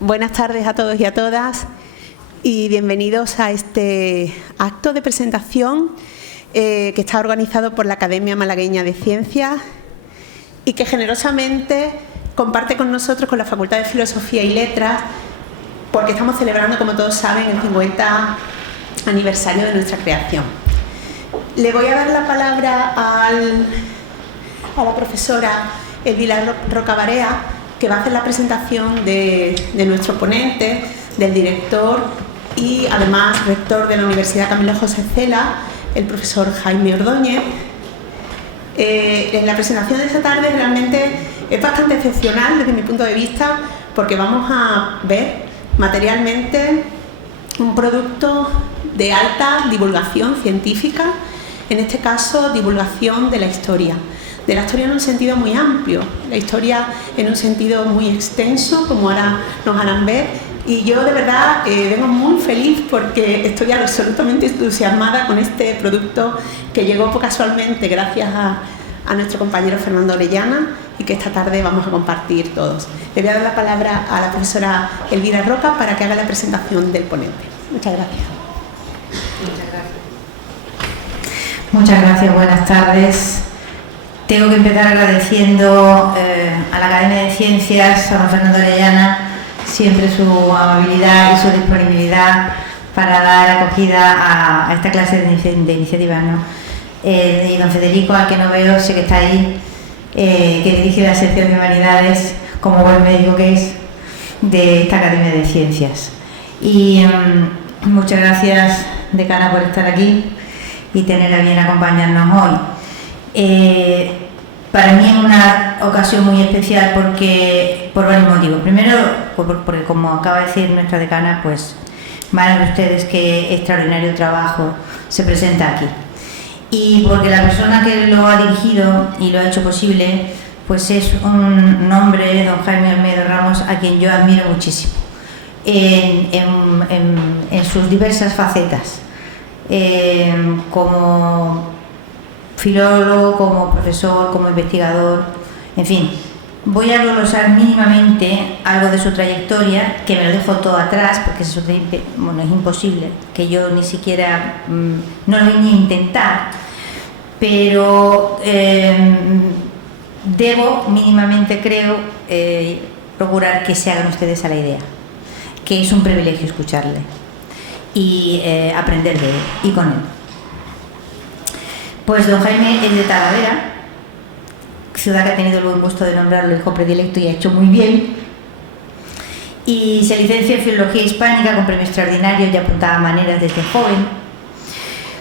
Buenas tardes a todos y a todas y bienvenidos a este acto de presentación que está organizado por la Academia Malagueña de Ciencias y que generosamente comparte con nosotros, con la Facultad de Filosofía y Letras, porque estamos celebrando, como todos saben, el 50 aniversario de nuestra creación. Le voy a dar la palabra a la profesora Elvira Rocabarea, que va a hacer la presentación de nuestro ponente, del director y además rector de la Universidad Camilo José Cela, el profesor Jaime Ordóñez. En la presentación de esta tarde realmente es bastante excepcional desde mi punto de vista, porque vamos a ver materialmente un producto de alta divulgación científica, en este caso divulgación de la historia en un sentido muy amplio, la historia en un sentido muy extenso, como ahora nos harán ver, y yo de verdad vengo muy feliz porque estoy absolutamente entusiasmada con este producto que llegó casualmente gracias a nuestro compañero Fernando Orellana y que esta tarde vamos a compartir todos. Le voy a dar la palabra a la profesora Elvira Roca para que haga la presentación del ponente. Muchas gracias. Muchas gracias, buenas tardes. Tengo que empezar agradeciendo a la Academia de Ciencias, a don Fernando Orellana, siempre su amabilidad y su disponibilidad para dar acogida a esta clase de iniciativas, ¿no? Y don Federico, al que no veo, sé que está ahí, que dirige la sección de Humanidades, como buen médico que es, de esta Academia de Ciencias. Y muchas gracias, decana, por estar aquí y tener a bien acompañarnos hoy. Para mí es una ocasión muy especial por varios motivos. Primero, porque como acaba de decir nuestra decana, pues van a ver ustedes qué extraordinario trabajo se presenta aquí. Y porque la persona que lo ha dirigido y lo ha hecho posible, pues es un hombre, don Jaime Olmedo Ramos, a quien yo admiro muchísimo en sus diversas facetas, como filólogo, como profesor, como investigador, en fin. Voy a glosar mínimamente algo de su trayectoria, que me lo dejo todo atrás, porque es imposible que yo ni siquiera, no lo voy ni a intentar, pero debo mínimamente, creo, procurar que se hagan ustedes a la idea, que es un privilegio escucharle y aprender de él y con él. Pues don Jaime es de Talavera, ciudad que ha tenido el buen gusto de nombrarlo hijo predilecto y ha hecho muy bien, y se licencia en Filología Hispánica con premio extraordinario y apuntaba maneras desde joven.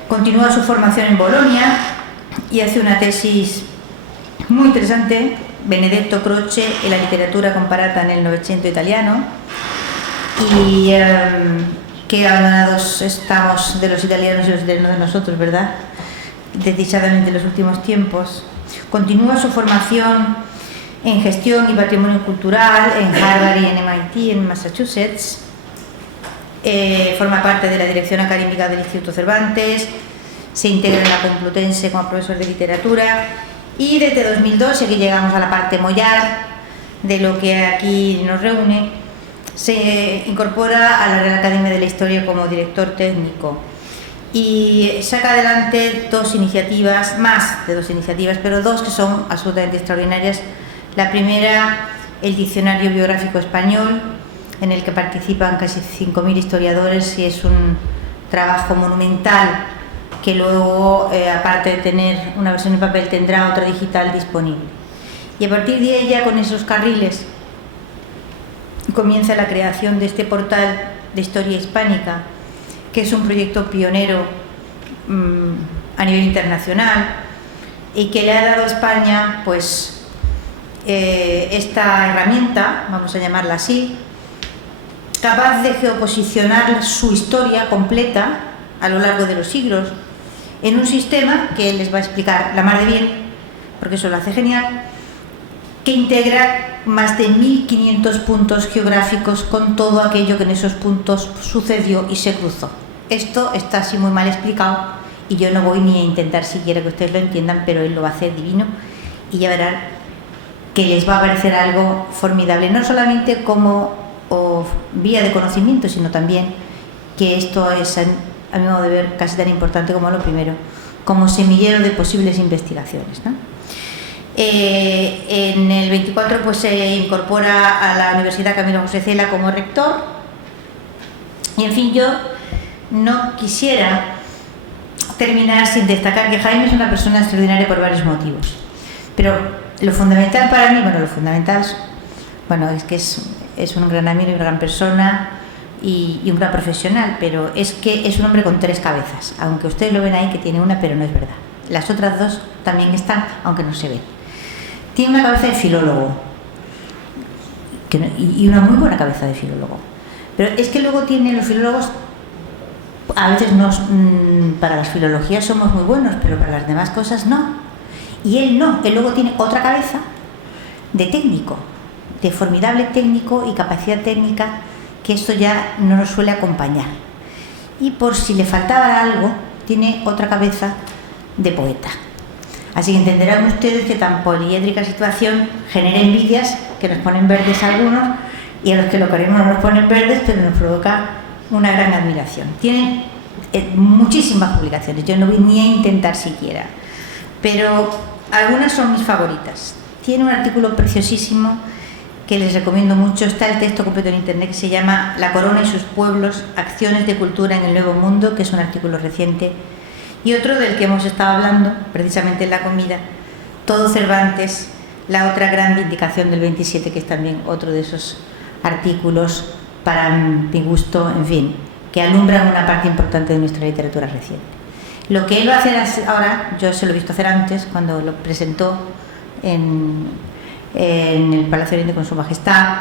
Continúa su formación en Bolonia y hace una tesis muy interesante, Benedetto Croce e la literatura comparata nel Novecento italiano, y qué abandonados estamos de los italianos y los italianos de nosotros, ¿verdad?, desdichadamente en los últimos tiempos. Continúa su formación en gestión y patrimonio cultural en Harvard y en MIT, en Massachusetts. Forma parte de la dirección académica del Instituto Cervantes, se integra en la Complutense como profesor de literatura y desde 2002, y aquí llegamos a la parte mollar de lo que aquí nos reúne, se incorpora a la Real Academia de la Historia como director técnico. Y saca adelante dos iniciativas, pero dos que son absolutamente extraordinarias. La primera, el Diccionario Biográfico Español, en el que participan casi 5.000 historiadores, y es un trabajo monumental que luego, aparte de tener una versión en papel, tendrá otra digital disponible. Y a partir de ella, con esos carriles, comienza la creación de este portal de historia hispánica, que es un proyecto pionero a nivel internacional y que le ha dado a España pues esta herramienta, vamos a llamarla así, capaz de geoposicionar su historia completa a lo largo de los siglos en un sistema que él les va a explicar la mar de bien, porque eso lo hace genial, que integra más de 1.500 puntos geográficos con todo aquello que en esos puntos sucedió y se cruzó. Esto está así muy mal explicado y yo no voy ni a intentar siquiera que ustedes lo entiendan, pero él lo va a hacer divino y ya verán que les va a parecer algo formidable, no solamente como o vía de conocimiento, sino también que esto es, a mi modo de ver, casi tan importante como lo primero, como semillero de posibles investigaciones, ¿no? En el 24 pues se incorpora a la Universidad Camilo José Cela como rector, y en fin, yo no quisiera terminar sin destacar que Jaime es una persona extraordinaria por varios motivos, pero lo fundamental para mí, es que es un gran amigo y una gran persona y un gran profesional, pero es que es un hombre con 3 cabezas, aunque ustedes lo ven ahí que tiene una, pero no es verdad. Las otras 2 también están, aunque no se ven. Tiene una cabeza de filólogo y una muy buena cabeza de filólogo, pero es que luego tiene los filólogos, a veces para las filologías somos muy buenos, pero para las demás cosas no. Y él no, él luego tiene otra cabeza de técnico, de formidable técnico y capacidad técnica, que esto ya no nos suele acompañar. Y por si le faltaba algo, tiene otra cabeza de poeta. Así que entenderán ustedes que tan poliédrica situación genera envidias que nos ponen verdes a algunos, y a los que lo queremos no nos ponen verdes, pero nos provoca una gran admiración. Tiene muchísimas publicaciones, yo no voy ni a intentar siquiera, pero algunas son mis favoritas. Tiene un artículo preciosísimo que les recomiendo mucho, está el texto completo en internet, que se llama La corona y sus pueblos, acciones de cultura en el Nuevo Mundo, que es un artículo reciente, y otro del que hemos estado hablando precisamente en la comida, Todo Cervantes, la otra gran vindicación del 27, que es también otro de esos artículos para mi gusto, en fin, que alumbran una parte importante de nuestra literatura reciente. Lo que él va a hacer ahora, yo se lo he visto hacer antes, cuando lo presentó en el Palacio Oriente con Su Majestad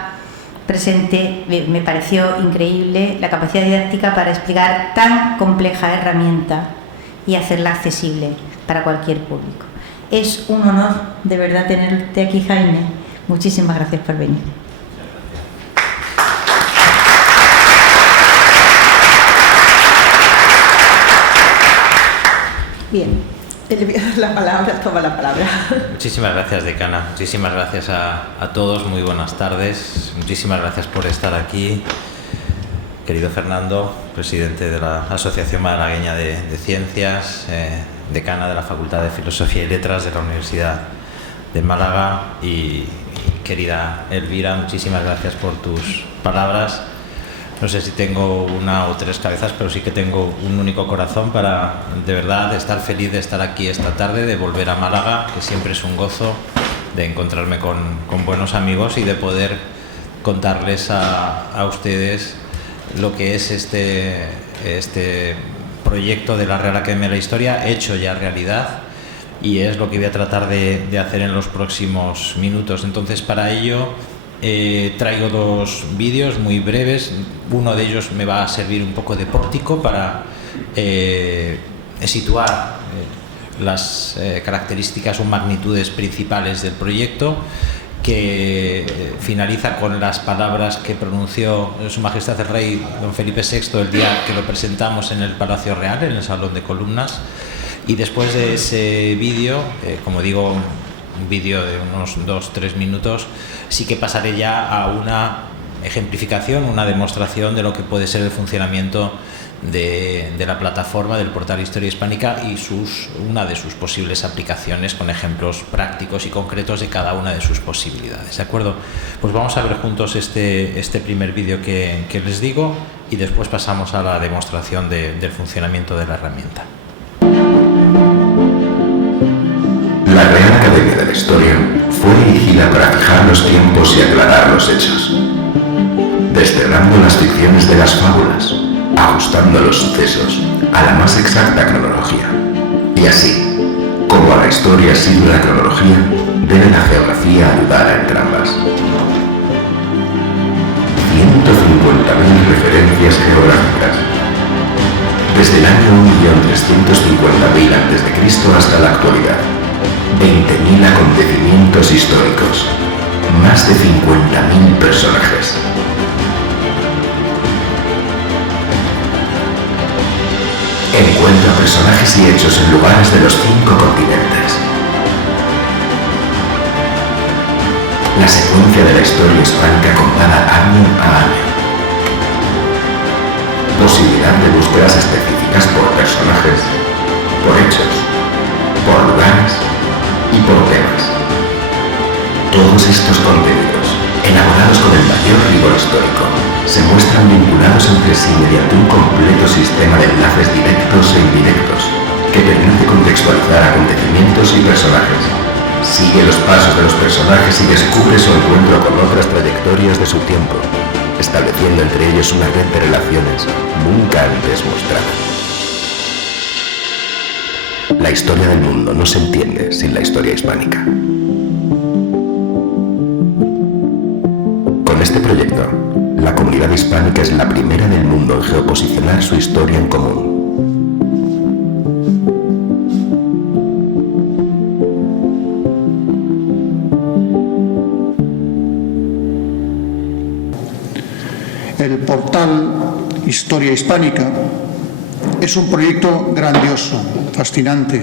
presente, me pareció increíble la capacidad didáctica para explicar tan compleja herramienta y hacerla accesible para cualquier público. Es un honor de verdad tenerte aquí, Jaime. Muchísimas gracias por venir. Bien, toma la palabra. Muchísimas gracias, decana. Muchísimas gracias a todos. Muy buenas tardes. Muchísimas gracias por estar aquí. Querido Fernando, presidente de la Asociación Malagueña de Ciencias, decana de la Facultad de Filosofía y Letras de la Universidad de Málaga, y querida Elvira, muchísimas gracias por tus palabras. No sé si tengo 1 o 3 cabezas, pero sí que tengo un único corazón para, de verdad, estar feliz de estar aquí esta tarde, de volver a Málaga, que siempre es un gozo, de encontrarme con buenos amigos y de poder contarles a ustedes lo que es este proyecto de la Real Academia de la Historia, hecho ya realidad, y es lo que voy a tratar de hacer en los próximos minutos. Entonces, para ello traigo 2 vídeos muy breves. Uno de ellos me va a servir un poco de pórtico para situar las características o magnitudes principales del proyecto, que finaliza con las palabras que pronunció Su Majestad el Rey don Felipe VI el día que lo presentamos en el Palacio Real, en el Salón de Columnas. Y después de ese vídeo, como digo, un vídeo de unos 2-3 minutos, sí que pasaré ya a una ejemplificación, una demostración de lo que puede ser el funcionamiento de la plataforma del portal Historia Hispánica y una de sus posibles aplicaciones, con ejemplos prácticos y concretos de cada una de sus posibilidades. ¿De acuerdo? Pues vamos a ver juntos este primer vídeo que les digo, y después pasamos a la demostración del funcionamiento de la herramienta. La Real Academia de la Historia fue erigida para fijar los tiempos y aclarar los hechos, desterrando las ficciones de las fábulas, ajustando los sucesos a la más exacta cronología. Y así, como a la historia sirve la cronología, debe la geografía ayudar a entrambas. 150.000 referencias geográficas, desde el año 1.350.000 a.C. hasta la actualidad. 20.000 acontecimientos históricos, más de 50.000 personajes. Encuentra personajes y hechos en lugares de los 5 continentes. la secuencia de la historia hispánica contada año a año. Posibilidad de búsquedas específicas por personajes, por hechos, por lugares y por temas. Todos estos contenidos, elaborados con el mayor rigor histórico, se muestran vinculados entre sí mediante un completo sistema de enlaces directos e indirectos que permite contextualizar acontecimientos y personajes. Sigue los pasos de los personajes y descubre su encuentro con otras trayectorias de su tiempo, estableciendo entre ellos una red de relaciones nunca antes mostrada. La historia del mundo no se entiende sin la historia hispánica. Con este proyecto, la comunidad hispánica es la primera del mundo en geoposicionar su historia en común. El portal Historia Hispánica es un proyecto grandioso, fascinante,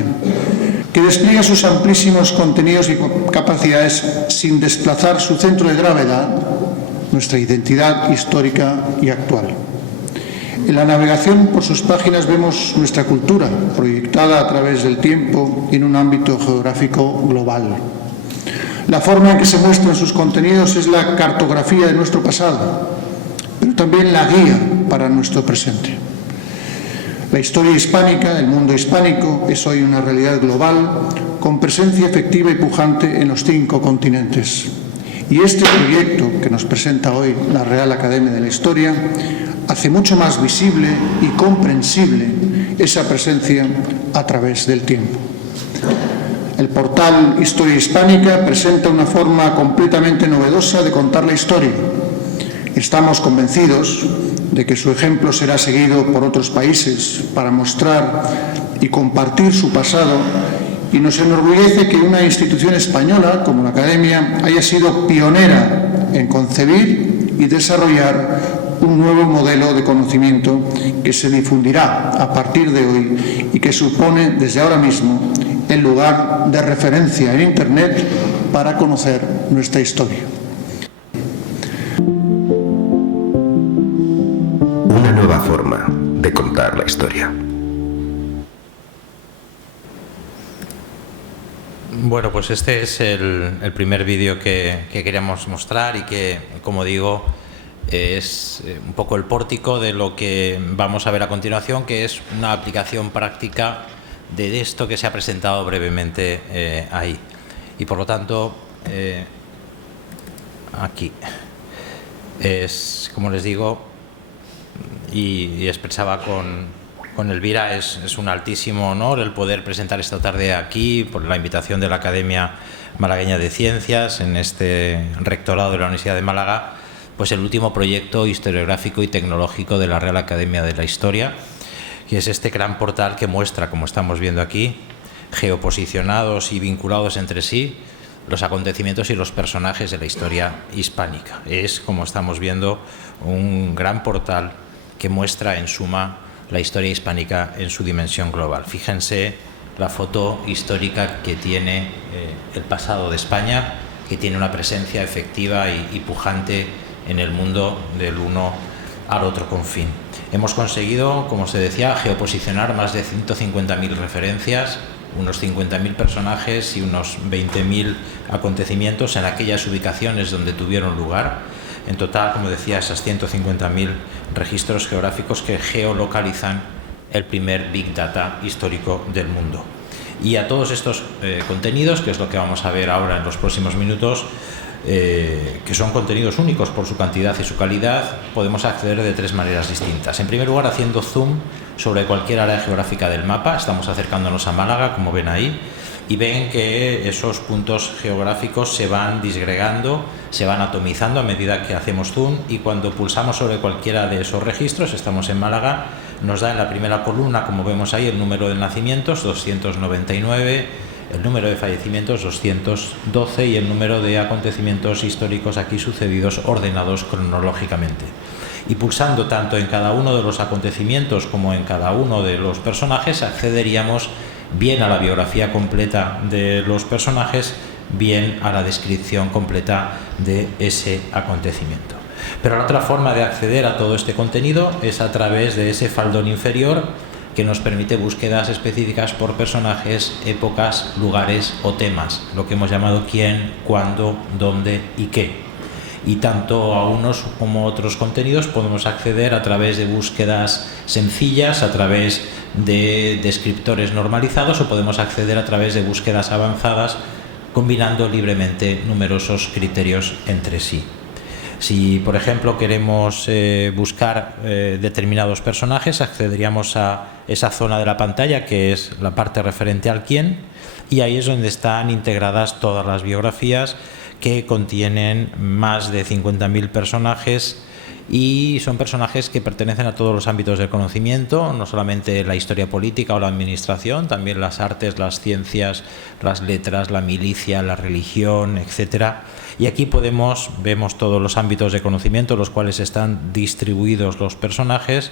que despliega sus amplísimos contenidos y capacidades sin desplazar su centro de gravedad, nuestra identidad histórica y actual. En la navegación por sus páginas vemos nuestra cultura proyectada a través del tiempo en un ámbito geográfico global. La forma en que se muestran sus contenidos es la cartografía de nuestro pasado, pero también la guía para nuestro presente. La historia hispánica, el mundo hispánico, es hoy una realidad global con presencia efectiva y pujante en los 5 continentes. Y este proyecto que nos presenta hoy la Real Academia de la Historia hace mucho más visible y comprensible esa presencia a través del tiempo. El portal Historia Hispánica presenta una forma completamente novedosa de contar la historia. Estamos convencidos de que su ejemplo será seguido por otros países para mostrar y compartir su pasado, y nos enorgullece que una institución española como la Academia haya sido pionera en concebir y desarrollar un nuevo modelo de conocimiento que se difundirá a partir de hoy y que supone desde ahora mismo el lugar de referencia en Internet para conocer nuestra historia. Una nueva forma de contar la historia. Bueno, pues este es el primer vídeo que queríamos mostrar y que, como digo, es un poco el pórtico de lo que vamos a ver a continuación, que es una aplicación práctica de esto que se ha presentado brevemente ahí. Y por lo tanto, aquí es, como les digo, y expresaba con Elvira, es un altísimo honor el poder presentar esta tarde aquí, por la invitación de la Academia Malagueña de Ciencias, en este rectorado de la Universidad de Málaga, pues el último proyecto historiográfico y tecnológico de la Real Academia de la Historia, que es este gran portal que muestra, como estamos viendo aquí, geoposicionados y vinculados entre sí, los acontecimientos y los personajes de la historia hispánica. Es, como estamos viendo, un gran portal que muestra, en suma, la historia hispánica en su dimensión global. Fíjense la foto histórica que tiene el pasado de España, que tiene una presencia efectiva y pujante en el mundo del uno al otro confín. Hemos conseguido, como se decía, geoposicionar más de 150.000 referencias, unos 50.000 personajes y unos 20.000 acontecimientos en aquellas ubicaciones donde tuvieron lugar. En total, como decía, esas 150.000 registros geográficos que geolocalizan el primer Big Data histórico del mundo. Y a todos estos contenidos, que es lo que vamos a ver ahora en los próximos minutos, que son contenidos únicos por su cantidad y su calidad, podemos acceder de 3 maneras distintas. En primer lugar, haciendo zoom sobre cualquier área geográfica del mapa. Estamos acercándonos a Málaga, como ven ahí, y ven que esos puntos geográficos se van disgregando, se van atomizando a medida que hacemos zoom, y cuando pulsamos sobre cualquiera de esos registros, estamos en Málaga, nos da en la primera columna, como vemos ahí, el número de nacimientos, 299, el número de fallecimientos, 212, y el número de acontecimientos históricos aquí sucedidos ordenados cronológicamente. Y pulsando tanto en cada uno de los acontecimientos como en cada uno de los personajes, accederíamos bien a la biografía completa de los personajes, bien a la descripción completa de ese acontecimiento. Pero la otra forma de acceder a todo este contenido es a través de ese faldón inferior que nos permite búsquedas específicas por personajes, épocas, lugares o temas, lo que hemos llamado quién, cuándo, dónde y qué. Y tanto a unos como a otros contenidos podemos acceder a través de búsquedas sencillas, a través de descriptores normalizados, o podemos acceder a través de búsquedas avanzadas combinando libremente numerosos criterios entre sí. Si, por ejemplo, queremos buscar determinados personajes, accederíamos a esa zona de la pantalla que es la parte referente al quién, y ahí es donde están integradas todas las biografías que contienen más de 50.000 personajes, y son personajes que pertenecen a todos los ámbitos del conocimiento, no solamente la historia política o la administración, también las artes, las ciencias, las letras, la milicia, la religión, etcétera. Y aquí vemos todos los ámbitos de conocimiento en los cuales están distribuidos los personajes,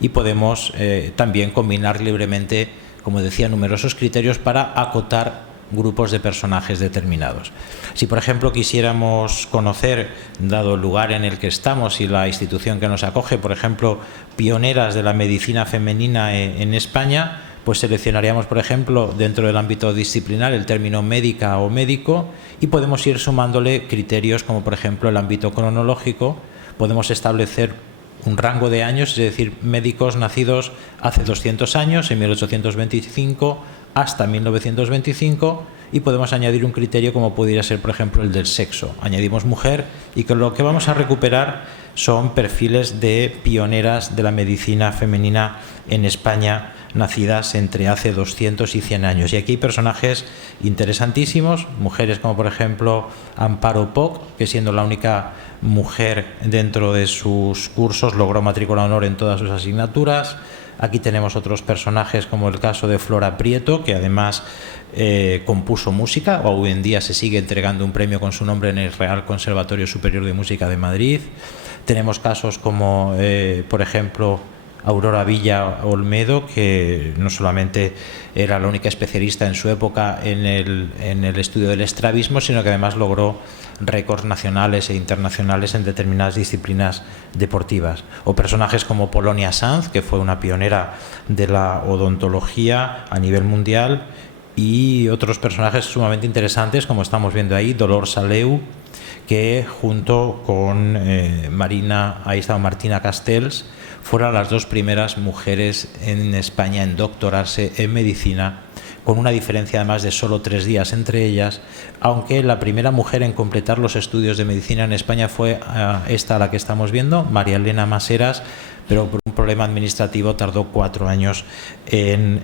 y podemos también combinar libremente, como decía, numerosos criterios para acotar grupos de personajes determinados. Si, por ejemplo, quisiéramos conocer, dado el lugar en el que estamos y la institución que nos acoge, por ejemplo, pioneras de la medicina femenina en España, pues seleccionaríamos, por ejemplo, dentro del ámbito disciplinar el término médica o médico, y podemos ir sumándole criterios como, por ejemplo, el ámbito cronológico. Podemos establecer un rango de años, es decir, médicos nacidos hace 200 años, en 1825 hasta 1925, y podemos añadir un criterio como podría ser, por ejemplo, el del sexo. Añadimos mujer, y que lo que vamos a recuperar son perfiles de pioneras de la medicina femenina en España, nacidas entre hace 200 y 100 años. Y aquí hay personajes interesantísimos, mujeres como, por ejemplo, Amparo Poch, que siendo la única mujer dentro de sus cursos logró matrícula de honor en todas sus asignaturas. Aquí tenemos otros personajes como el caso de Flora Prieto, que además compuso música, o hoy en día se sigue entregando un premio con su nombre en el Real Conservatorio Superior de Música de Madrid. Tenemos casos como, por ejemplo, Aurora Villa Olmedo, que no solamente era la única especialista en su época en el estudio del estrabismo, sino que además logró récords nacionales e internacionales en determinadas disciplinas deportivas. O personajes como Polonia Sanz, que fue una pionera de la odontología a nivel mundial, y otros personajes sumamente interesantes, como estamos viendo ahí, Dolors Aleu, que junto con Martina Castells fueron las dos primeras mujeres en España en doctorarse en medicina, con una diferencia además de solo 3 días entre ellas, aunque la primera mujer en completar los estudios de medicina en España fue esta a la que estamos viendo, María Elena Maseras, pero por un problema administrativo tardó 4 años en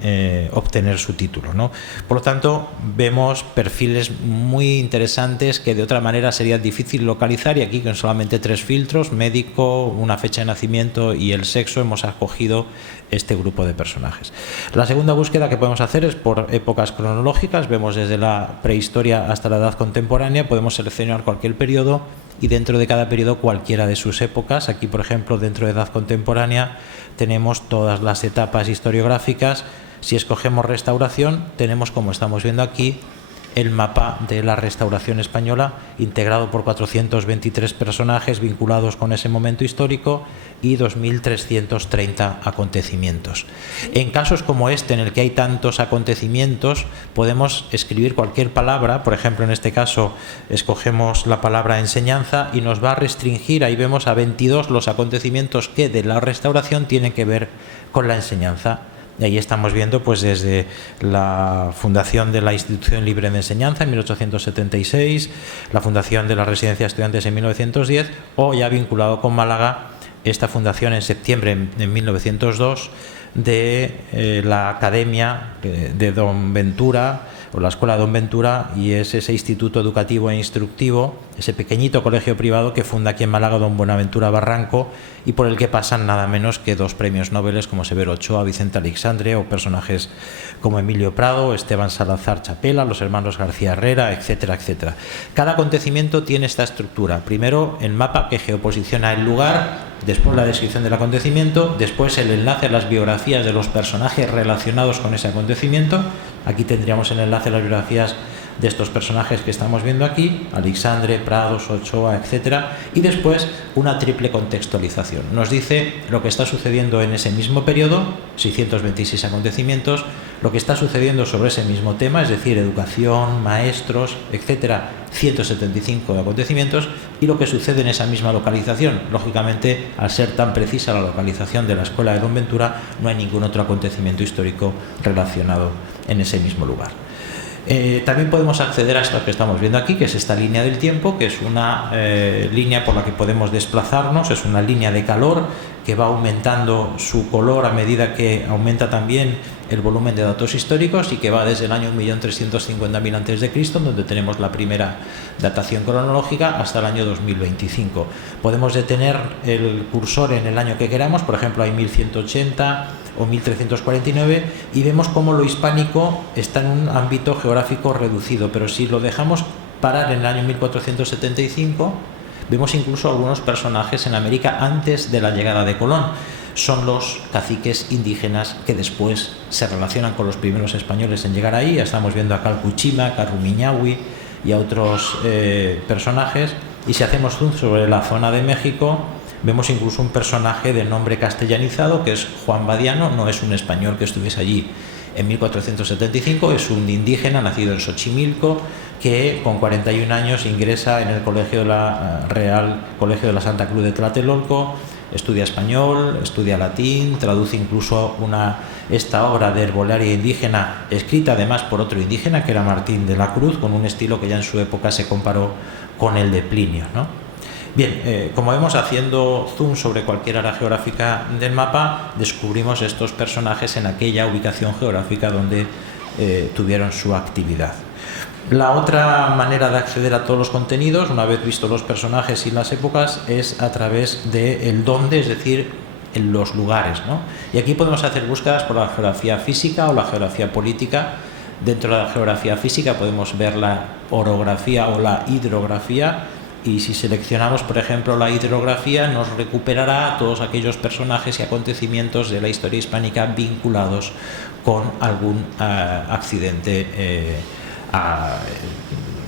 obtener su título, ¿no? Por lo tanto, vemos perfiles muy interesantes que de otra manera sería difícil localizar, y aquí con solamente 3 filtros, médico, una fecha de nacimiento y el sexo, hemos acogido este grupo de personajes. La segunda búsqueda que podemos hacer es por épocas cronológicas. Vemos desde la prehistoria hasta la edad contemporánea, podemos seleccionar cualquier periodo y dentro de cada periodo cualquiera de sus épocas. Aquí, por ejemplo, dentro de edad contemporánea tenemos todas las etapas historiográficas. Si escogemos restauración, tenemos, como estamos viendo aquí, el mapa de la Restauración española, integrado por 423 personajes vinculados con ese momento histórico y 2.330 acontecimientos. En casos como este, en el que hay tantos acontecimientos, podemos escribir cualquier palabra. Por ejemplo, en este caso escogemos la palabra enseñanza y nos va a restringir, ahí vemos a 22 los acontecimientos que de la Restauración tienen que ver con la enseñanza. Y ahí estamos viendo, pues, desde la fundación de la Institución Libre de Enseñanza en 1876, la fundación de la Residencia de Estudiantes en 1910, o ya vinculado con Málaga, esta fundación en septiembre de 1902 de la Academia de Don Ventura, o la Escuela de Don Ventura, y es ese instituto educativo e instructivo, ese pequeñito colegio privado que funda aquí en Málaga don Buenaventura Barranco, y por el que pasan nada menos que 2 premios Nobel como Severo Ochoa, Vicente Aleixandre, o personajes como Emilio Prado, Esteban Salazar Chapela, los hermanos García Herrera, etcétera, etcétera. Cada acontecimiento tiene esta estructura. Primero el mapa que geoposiciona el lugar, después la descripción del acontecimiento, después el enlace a las biografías de los personajes relacionados con ese acontecimiento. Aquí tendríamos el enlace a las biografías de estos personajes que estamos viendo aquí, Alexandre, Prados, Ochoa, etc. Y después una triple contextualización. Nos dice lo que está sucediendo en ese mismo periodo, 626 acontecimientos, lo que está sucediendo sobre ese mismo tema, es decir, educación, maestros, etc., 175 acontecimientos, y lo que sucede en esa misma localización. Lógicamente, al ser tan precisa la localización de la Escuela de Don Ventura, no hay ningún otro acontecimiento histórico relacionado en ese mismo lugar. También podemos acceder a esto que estamos viendo aquí, que es esta línea del tiempo, que es una línea por la que podemos desplazarnos, es una línea de calor que va aumentando su color a medida que aumenta también el volumen de datos históricos y que va desde el año 1.350.000 a.C., donde tenemos la primera datación cronológica, hasta el año 2025. Podemos detener el cursor en el año que queramos, por ejemplo hay 1180 o 1349, y vemos cómo lo hispánico está en un ámbito geográfico reducido, pero si lo dejamos parar en el año 1475, vemos incluso algunos personajes en América antes de la llegada de Colón. Son los caciques indígenas que después se relacionan con los primeros españoles en llegar ahí. Estamos viendo a Calcuchima, a Carrumiñahui y a otros personajes. Y si hacemos zoom sobre la zona de México, vemos incluso un personaje de nombre castellanizado, que es Juan Badiano. No es un español que estuviese allí en 1475, es un indígena nacido en Xochimilco, que con 41 años ingresa en el colegio de la Real Colegio de la Santa Cruz de Tlatelolco, estudia español, estudia latín, traduce incluso esta obra de herbolaria indígena, escrita además por otro indígena, que era Martín de la Cruz, con un estilo que ya en su época se comparó con el de Plinio, ¿no? Bien, como vemos, haciendo zoom sobre cualquier área geográfica del mapa, descubrimos estos personajes en aquella ubicación geográfica donde tuvieron su actividad. La otra manera de acceder a todos los contenidos, una vez visto los personajes y las épocas, es a través del dónde, es decir, en los lugares, ¿no? Y aquí podemos hacer búsquedas por la geografía física o la geografía política. Dentro de la geografía física podemos ver la orografía o la hidrografía, y si seleccionamos, por ejemplo, la hidrografía, nos recuperará todos aquellos personajes y acontecimientos de la historia hispánica vinculados con algún accidente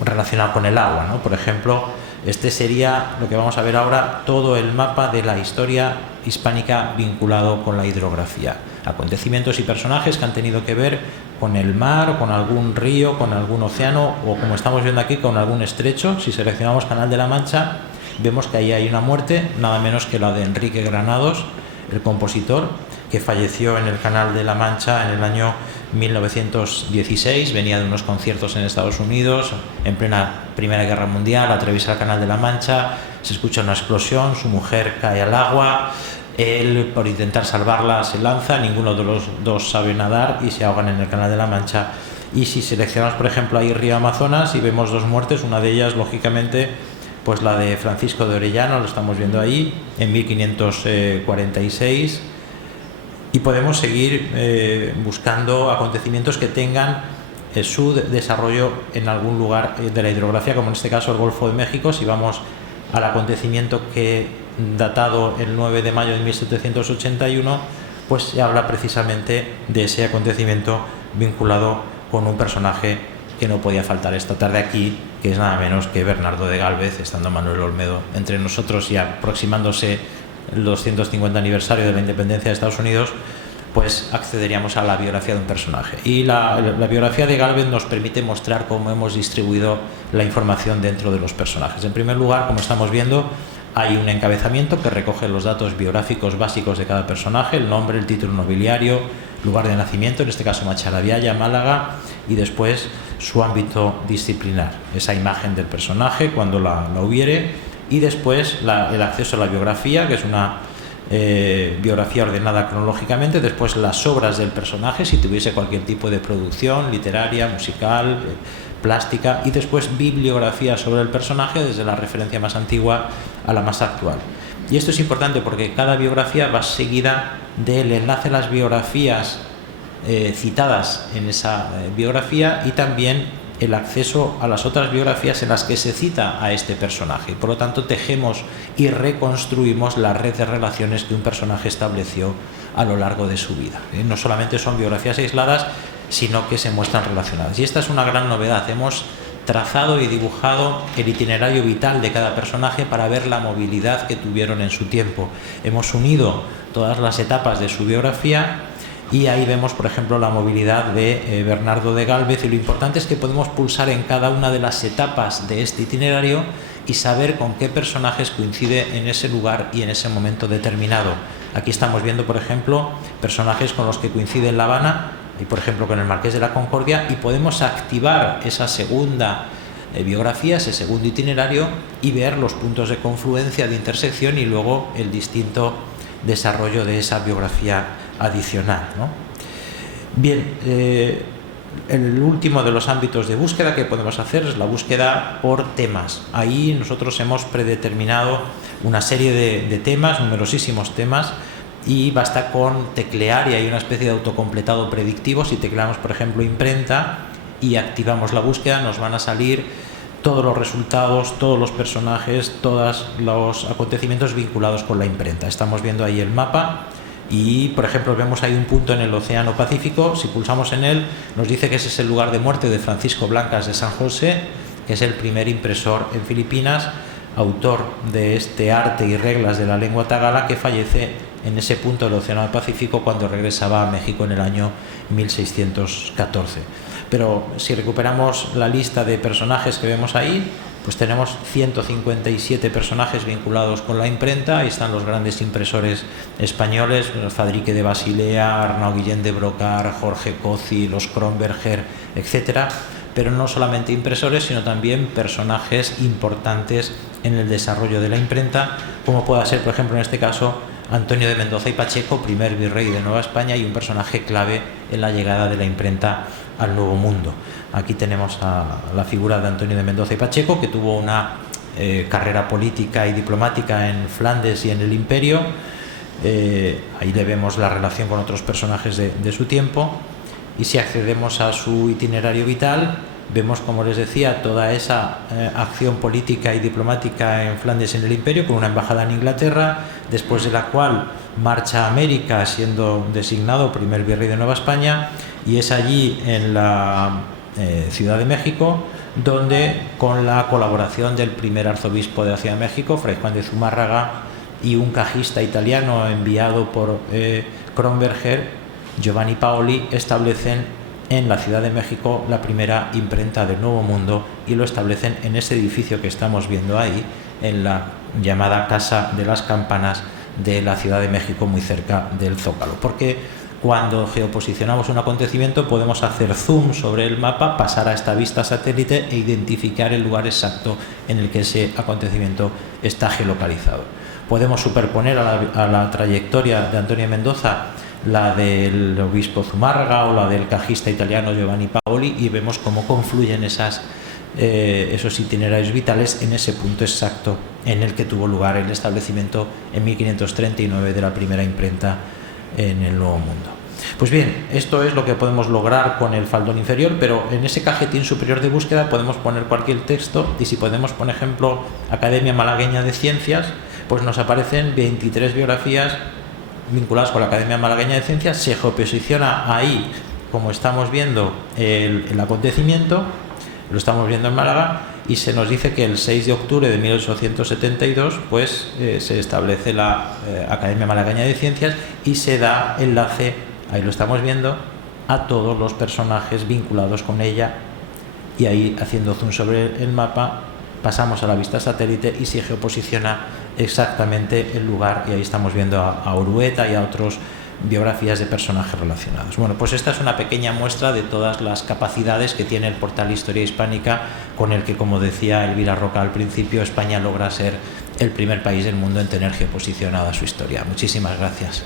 relacionado con el agua, ¿no? Por ejemplo, este sería lo que vamos a ver ahora, todo el mapa de la historia hispánica vinculado con la hidrografía. Acontecimientos y personajes que han tenido que ver con el mar, con algún río, con algún océano, o como estamos viendo aquí, con algún estrecho. Si seleccionamos Canal de la Mancha, vemos que ahí hay una muerte, nada menos que la de Enrique Granados, el compositor, que falleció en el Canal de la Mancha en el año 1916, venía de unos conciertos en Estados Unidos, en plena Primera Guerra Mundial, atraviesa el Canal de la Mancha, se escucha una explosión, su mujer cae al agua, él, por intentar salvarla, se lanza, ninguno de los dos sabe nadar y se ahogan en el Canal de la Mancha. Y si seleccionamos, por ejemplo, ahí río Amazonas y vemos dos muertes, una de ellas, lógicamente, pues la de Francisco de Orellana, lo estamos viendo ahí, en 1546, y podemos seguir buscando acontecimientos que tengan su desarrollo en algún lugar de la hidrografía, como en este caso el Golfo de México. Si vamos al acontecimiento que datado el 9 de mayo de 1781, pues se habla precisamente de ese acontecimiento vinculado con un personaje que no podía faltar esta tarde aquí, que es nada menos que Bernardo de Gálvez, estando Manuel Olmedo entre nosotros y aproximándose el 250 aniversario de la independencia de Estados Unidos, pues accederíamos a la biografía de un personaje. Y la biografía de Gálvez nos permite mostrar cómo hemos distribuido la información dentro de los personajes. En primer lugar, como estamos viendo, hay un encabezamiento que recoge los datos biográficos básicos de cada personaje, el nombre, el título nobiliario, lugar de nacimiento, en este caso Macharabiaya, Málaga, y después su ámbito disciplinar, esa imagen del personaje cuando la hubiere, y después el acceso a la biografía, que es una biografía ordenada cronológicamente, después las obras del personaje, si tuviese cualquier tipo de producción literaria, musical, plástica, y después bibliografía sobre el personaje desde la referencia más antigua a la más actual. Y esto es importante porque cada biografía va seguida del enlace a las biografías citadas en esa biografía y también el acceso a las otras biografías en las que se cita a este personaje. Por lo tanto, tejemos y reconstruimos la red de relaciones que un personaje estableció a lo largo de su vida. No solamente son biografías aisladas, sino que se muestran relacionadas. Y esta es una gran novedad. Hemos trazado y dibujado el itinerario vital de cada personaje para ver la movilidad que tuvieron en su tiempo. Hemos unido todas las etapas de su biografía y ahí vemos, por ejemplo, la movilidad de Bernardo de Gálvez, y lo importante es que podemos pulsar en cada una de las etapas de este itinerario y saber con qué personajes coincide en ese lugar y en ese momento determinado. Aquí estamos viendo, por ejemplo, personajes con los que coincide en La Habana y, por ejemplo, con el Marqués de la Concordia, y podemos activar esa segunda biografía, ese segundo itinerario, y ver los puntos de confluencia, de intersección, y luego el distinto desarrollo de esa biografía adicional, ¿no? Bien, el último de los ámbitos de búsqueda que podemos hacer es la búsqueda por temas. Ahí nosotros hemos predeterminado una serie de temas, numerosísimos temas, y basta con teclear, y hay una especie de autocompletado predictivo. Si tecleamos, por ejemplo, imprenta y activamos la búsqueda, nos van a salir todos los resultados, todos los personajes, todos los acontecimientos vinculados con la imprenta. Estamos viendo ahí el mapa y, por ejemplo, vemos ahí un punto en el Océano Pacífico. Si pulsamos en él, nos dice que ese es el lugar de muerte de Francisco Blancas de San José, que es el primer impresor en Filipinas, autor de este arte y reglas de la lengua tagala, que fallece en ese punto del Océano Pacífico cuando regresaba a México en el año 1614. Pero si recuperamos la lista de personajes que vemos ahí, pues tenemos 157 personajes vinculados con la imprenta. Ahí están los grandes impresores españoles, Fadrique de Basilea, Arnau Guillén de Brocar, Jorge Cozzi, los Kronberger, etcétera. Pero no solamente impresores, sino también personajes importantes en el desarrollo de la imprenta, como pueda ser, por ejemplo, en este caso, Antonio de Mendoza y Pacheco, primer virrey de Nueva España y un personaje clave en la llegada de la imprenta al Nuevo Mundo. Aquí tenemos a la figura de Antonio de Mendoza y Pacheco, que tuvo una carrera política y diplomática en Flandes y en el Imperio. Ahí le vemos la relación con otros personajes de su tiempo. Y si accedemos a su itinerario vital, vemos, como les decía, toda esa acción política y diplomática en Flandes y en el Imperio, con una embajada en Inglaterra, después de la cual marcha a América siendo designado primer virrey de Nueva España, y es allí en la Ciudad de México donde, con la colaboración del primer arzobispo de la Ciudad de México, Fray Juan de Zumárraga, y un cajista italiano enviado por Kronberger, Giovanni Paoli, establecen en la Ciudad de México la primera imprenta del Nuevo Mundo, y lo establecen en ese edificio que estamos viendo ahí, en la llamada Casa de las Campanas de la Ciudad de México, muy cerca del Zócalo. Porque cuando geoposicionamos un acontecimiento podemos hacer zoom sobre el mapa, pasar a esta vista satélite e identificar el lugar exacto en el que ese acontecimiento está geolocalizado. Podemos superponer a la trayectoria de Antonio Mendoza la del obispo Zumárraga o la del cajista italiano Giovanni Paoli, y vemos cómo confluyen esos itinerarios vitales en ese punto exacto en el que tuvo lugar el establecimiento en 1539 de la primera imprenta en el Nuevo Mundo. Pues bien, esto es lo que podemos lograr con el faldón inferior, pero en ese cajetín superior de búsqueda podemos poner cualquier texto, y si ponemos, por ejemplo, Academia Malagueña de Ciencias, pues nos aparecen 23 biografías vinculadas con la Academia Malagueña de Ciencias. Se geoposiciona ahí, como estamos viendo, el acontecimiento, lo estamos viendo en Málaga, y se nos dice que el 6 de octubre de 1872 pues, se establece la Academia Malagueña de Ciencias, y se da enlace, ahí lo estamos viendo, a todos los personajes vinculados con ella, y ahí, haciendo zoom sobre el mapa, pasamos a la vista satélite y se geoposiciona exactamente el lugar, y ahí estamos viendo a Orueta y a otras biografías de personajes relacionados. Bueno, pues esta es una pequeña muestra de todas las capacidades que tiene el portal Historia Hispánica, con el que, como decía Elvira Roca al principio, España logra ser el primer país del mundo en tener geoposicionada su historia. Muchísimas gracias.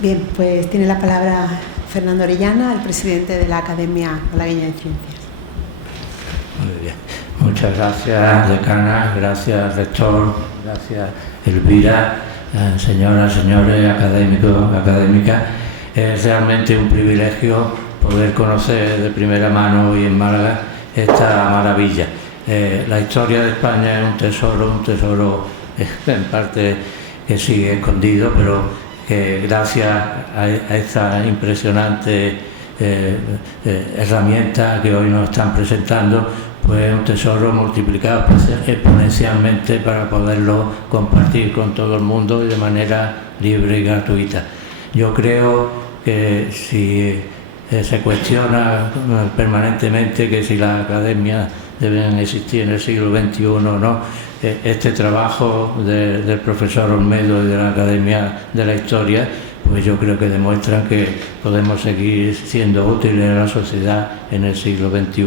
Bien, pues tiene la palabra Fernando Orellana, el presidente de la Academia Malagueña de Ciencias. Muy bien. Muchas gracias, decana, gracias, rector, gracias, Elvira, señoras, señores, académicos, académicas. Es realmente un privilegio poder conocer de primera mano hoy en Málaga esta maravilla. la historia de España es un tesoro en parte que sigue escondido, pero que gracias a esta impresionante herramienta que hoy nos están presentando, pues es un tesoro multiplicado exponencialmente para poderlo compartir con todo el mundo y de manera libre y gratuita. Yo creo que si se cuestiona permanentemente que si las academias deben existir en el siglo XXI o no, este trabajo del profesor Olmedo y de la Academia de la Historia, pues yo creo que demuestran que podemos seguir siendo útiles a la sociedad en el siglo XXI.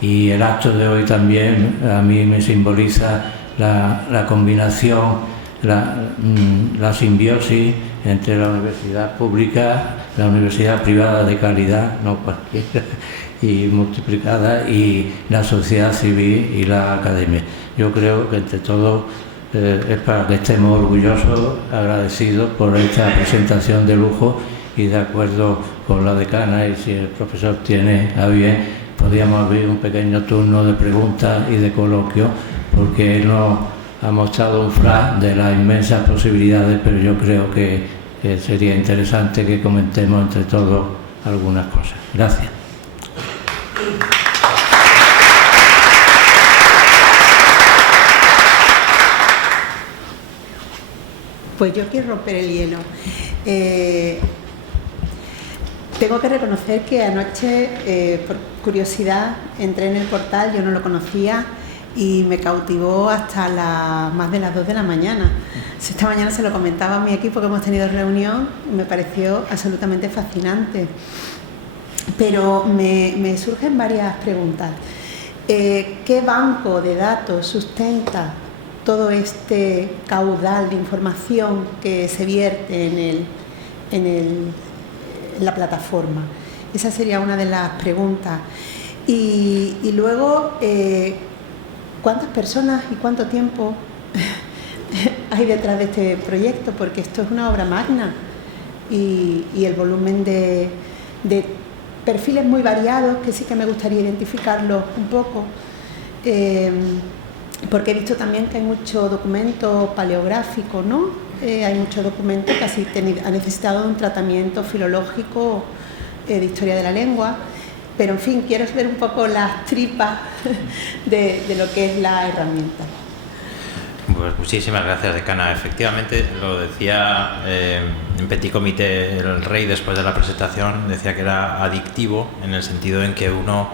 Y el acto de hoy también a mí me simboliza la combinación, la simbiosis entre la universidad pública, la universidad privada de calidad, no cualquiera, y multiplicada, y la sociedad civil y la academia. Yo creo que entre todos es para que estemos orgullosos, agradecidos por esta presentación de lujo, y de acuerdo con la decana, y si el profesor tiene a bien, podríamos abrir un pequeño turno de preguntas y de coloquio, porque él nos ha mostrado un flash de las inmensas posibilidades, pero yo creo que sería interesante que comentemos entre todos algunas cosas. Gracias. Pues yo quiero romper el hielo. Tengo que reconocer que anoche, por curiosidad, entré en el portal, yo no lo conocía y me cautivó hasta más de las 2 de la mañana. Esta mañana se lo comentaba a mi equipo que hemos tenido reunión y me pareció absolutamente fascinante. Pero me surgen varias preguntas. ¿Qué banco de datos sustenta todo este caudal de información que se vierte en la plataforma? Esa sería una de las preguntas. Y luego, ¿cuántas personas y cuánto tiempo hay detrás de este proyecto? Porque esto es una obra magna y el volumen de perfiles muy variados, que sí que me gustaría identificarlos un poco, porque he visto también que hay mucho documento paleográfico, ¿no? Hay mucho documento que ha necesitado un tratamiento filológico de historia de la lengua, pero en fin, quiero ver un poco las tripas de lo que es la herramienta. Pues muchísimas gracias, decana. Efectivamente, lo decía en Petit Comité el rey después de la presentación, decía que era adictivo en el sentido en que uno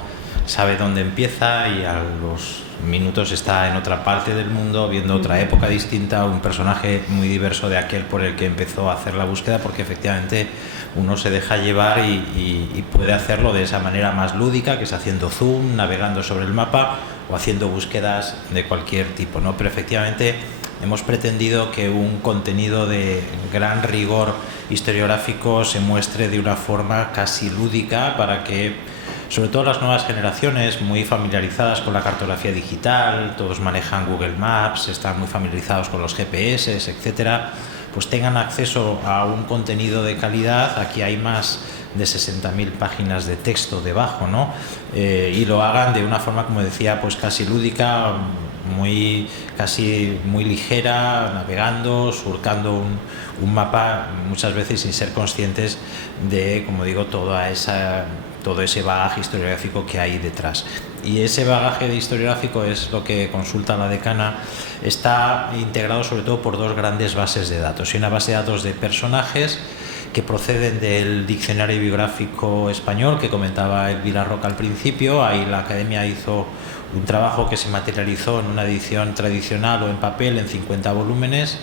sabe dónde empieza y a los minutos está en otra parte del mundo, viendo otra época distinta, un personaje muy diverso de aquel por el que empezó a hacer la búsqueda, porque efectivamente uno se deja llevar y puede hacerlo de esa manera más lúdica, que es haciendo zoom, navegando sobre el mapa o haciendo búsquedas de cualquier tipo, ¿no? Pero efectivamente hemos pretendido que un contenido de gran rigor historiográfico se muestre de una forma casi lúdica para que sobre todo las nuevas generaciones, muy familiarizadas con la cartografía digital, todos manejan Google Maps, están muy familiarizados con los GPS, etcétera, pues tengan acceso a un contenido de calidad. Aquí hay más de 60.000 páginas de texto debajo, ¿no? Y lo hagan de una forma, como decía, pues casi lúdica, casi muy ligera, navegando, surcando un mapa, muchas veces sin ser conscientes de, como digo, todo ese bagaje historiográfico que hay detrás. Y ese bagaje historiográfico es lo que consulta la decana. Está integrado sobre todo por dos grandes bases de datos. Y una base de datos de personajes que proceden del Diccionario Biográfico Español que comentaba Elvira Roca al principio. Ahí la academia hizo un trabajo que se materializó en una edición tradicional o en papel en 50 volúmenes.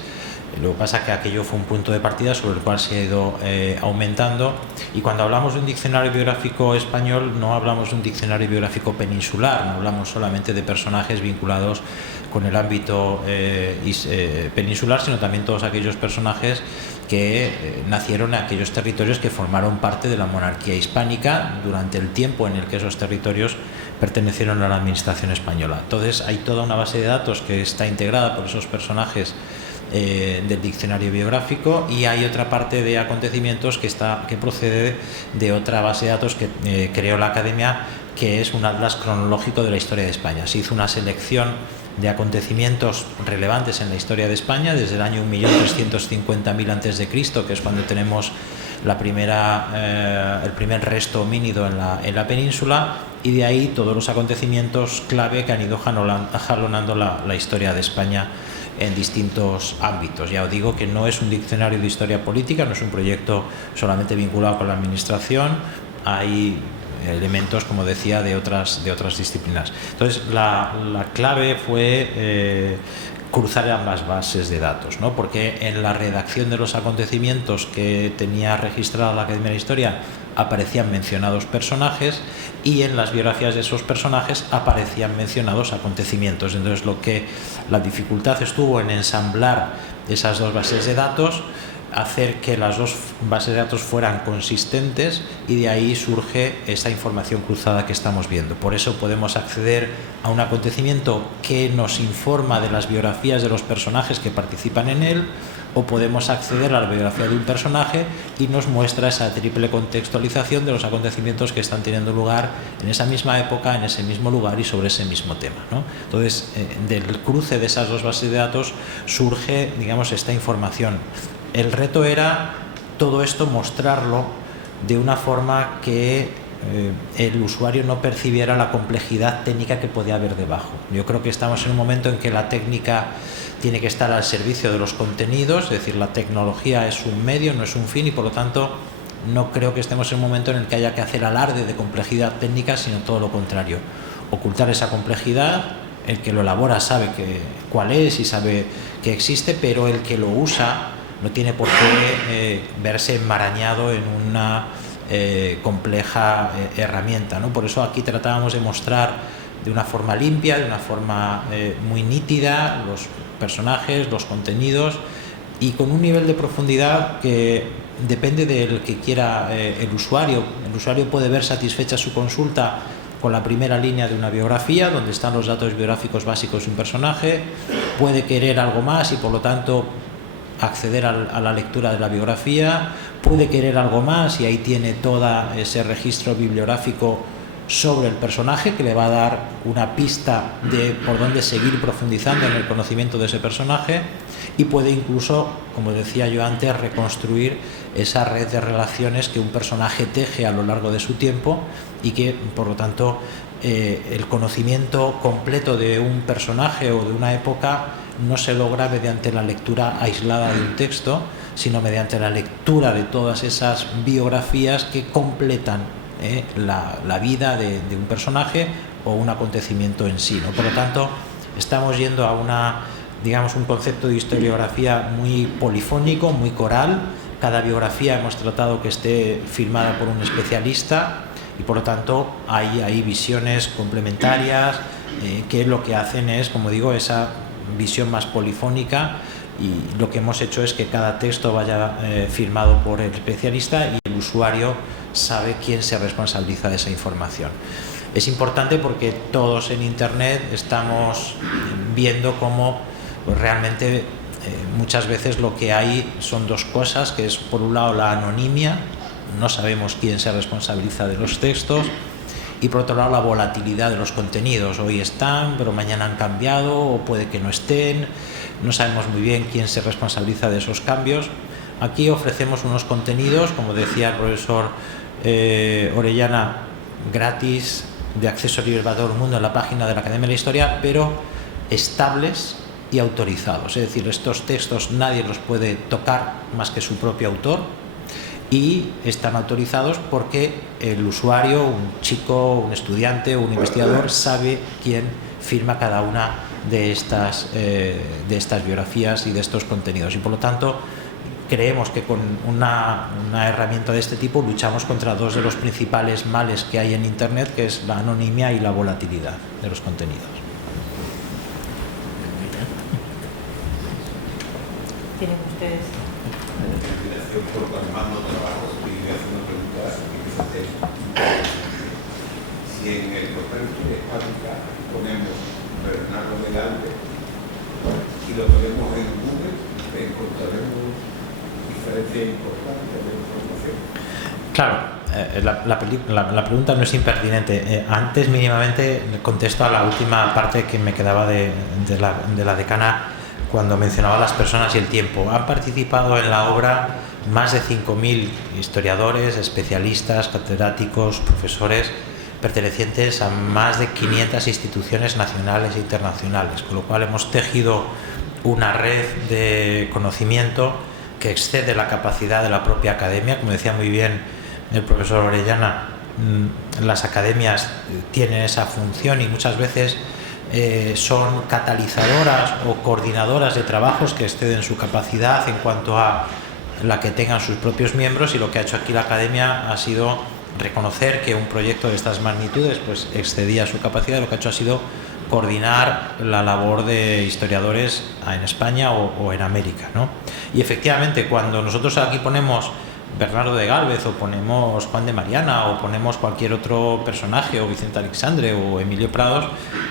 Lo que pasa es que aquello fue un punto de partida sobre el cual se ha ido aumentando, y cuando hablamos de un diccionario biográfico español no hablamos de un diccionario biográfico peninsular, no hablamos solamente de personajes vinculados con el ámbito peninsular, sino también todos aquellos personajes que nacieron en aquellos territorios que formaron parte de la monarquía hispánica durante el tiempo en el que esos territorios pertenecieron a la administración española. Entonces hay toda una base de datos que está integrada por esos personajes del diccionario biográfico, y hay otra parte de acontecimientos que procede de otra base de datos que creó la academia que es un atlas cronológico de la historia de España. Se hizo una selección de acontecimientos relevantes en la historia de España desde el año 1.350.000 a.C., que es cuando tenemos el primer resto homínido en la península, y de ahí todos los acontecimientos clave que han ido jalonando la historia de España en distintos ámbitos. Ya os digo que no es un diccionario de historia política, no es un proyecto solamente vinculado con la administración, hay elementos, como decía, de otras disciplinas. Entonces, la clave fue cruzar ambas bases de datos, ¿no? Porque en la redacción de los acontecimientos que tenía registrada la Academia de Historia aparecían mencionados personajes, y en las biografías de esos personajes aparecían mencionados acontecimientos. Entonces, la dificultad estuvo en ensamblar esas dos bases de datos, hacer que las dos bases de datos fueran consistentes, y de ahí surge esa información cruzada que estamos viendo. Por eso podemos acceder a un acontecimiento que nos informa de las biografías de los personajes que participan en él, o podemos acceder a la biografía de un personaje y nos muestra esa triple contextualización de los acontecimientos que están teniendo lugar en esa misma época, en ese mismo lugar y sobre ese mismo tema, ¿no? Entonces, del cruce de esas dos bases de datos surge, digamos, esta información. El reto era todo esto mostrarlo de una forma que el usuario no percibiera la complejidad técnica que podía haber debajo. Yo creo que estamos en un momento en que la técnica tiene que estar al servicio de los contenidos, es decir, la tecnología es un medio, no es un fin, y por lo tanto no creo que estemos en un momento en el que haya que hacer alarde de complejidad técnica, sino todo lo contrario, ocultar esa complejidad. El que lo elabora sabe cuál es y sabe que existe, pero el que lo usa no tiene por qué verse enmarañado en una compleja herramienta, ¿no? Por eso aquí tratábamos de mostrar de una forma limpia, de una forma muy nítida, los personajes, los contenidos, y con un nivel de profundidad que depende del que quiera el usuario. El usuario puede ver satisfecha su consulta con la primera línea de una biografía, donde están los datos biográficos básicos de un personaje, puede querer algo más y por lo tanto acceder a la lectura de la biografía, puede querer algo más y ahí tiene todo ese registro bibliográfico sobre el personaje que le va a dar una pista de por dónde seguir profundizando en el conocimiento de ese personaje, y puede incluso, como decía yo antes, reconstruir esa red de relaciones que un personaje teje a lo largo de su tiempo, y que por lo tanto el conocimiento completo de un personaje o de una época no se logra mediante la lectura aislada de un texto, sino mediante la lectura de todas esas biografías que completan la vida de un personaje o un acontecimiento en sí, ¿no? Por lo tanto, estamos yendo a un concepto de historiografía muy polifónico, muy coral. Cada biografía hemos tratado que esté firmada por un especialista, y por lo tanto hay visiones complementarias que lo que hacen es, como digo, esa visión más polifónica, y lo que hemos hecho es que cada texto vaya firmado por el especialista y el usuario sabe quién se responsabiliza de esa información. Es importante porque todos en Internet estamos viendo cómo realmente muchas veces lo que hay son dos cosas, que es por un lado la anonimia, no sabemos quién se responsabiliza de los textos, y por otro lado la volatilidad de los contenidos. Hoy están, pero mañana han cambiado, o puede que no estén, no sabemos muy bien quién se responsabiliza de esos cambios. Aquí ofrecemos unos contenidos, como decía el profesor Orellana, gratis, de acceso libre para todo el mundo en la página de la Academia de la Historia, pero estables y autorizados. Es decir, estos textos nadie los puede tocar más que su propio autor, y están autorizados porque el usuario, un chico, un estudiante o un investigador, sabe quién firma cada una de estas biografías y de estos contenidos, y por lo tanto creemos que con una herramienta de este tipo luchamos contra dos de los principales males que hay en Internet, que es la anonimia y la volatilidad de los contenidos. ¿Tienen ustedes? Por mando trabajo, y voy a hacer una pregunta. Si en el portal de Historia Hispánica ponemos Bernardo Velázquez y lo ponemos en Google, encontraremos diferencias importantes de información. Claro, la pregunta no es impertinente. Antes mínimamente contesto a la última parte que me quedaba de la decana cuando mencionaba las personas y el tiempo. Han participado en la obra más de 5.000 historiadores, especialistas, catedráticos, profesores, pertenecientes a más de 500 instituciones nacionales e internacionales, con lo cual hemos tejido una red de conocimiento que excede la capacidad de la propia academia. Como decía muy bien el profesor Orellana, las academias tienen esa función y muchas veces son catalizadoras o coordinadoras de trabajos que exceden su capacidad en cuanto a la que tengan sus propios miembros, y lo que ha hecho aquí la academia ha sido reconocer que un proyecto de estas magnitudes pues excedía su capacidad. Lo que ha hecho ha sido coordinar la labor de historiadores en España o en América, ¿no? Y efectivamente, cuando nosotros aquí ponemos Bernardo de Gálvez o ponemos Juan de Mariana o ponemos cualquier otro personaje, o Vicente Aleixandre o Emilio Prados,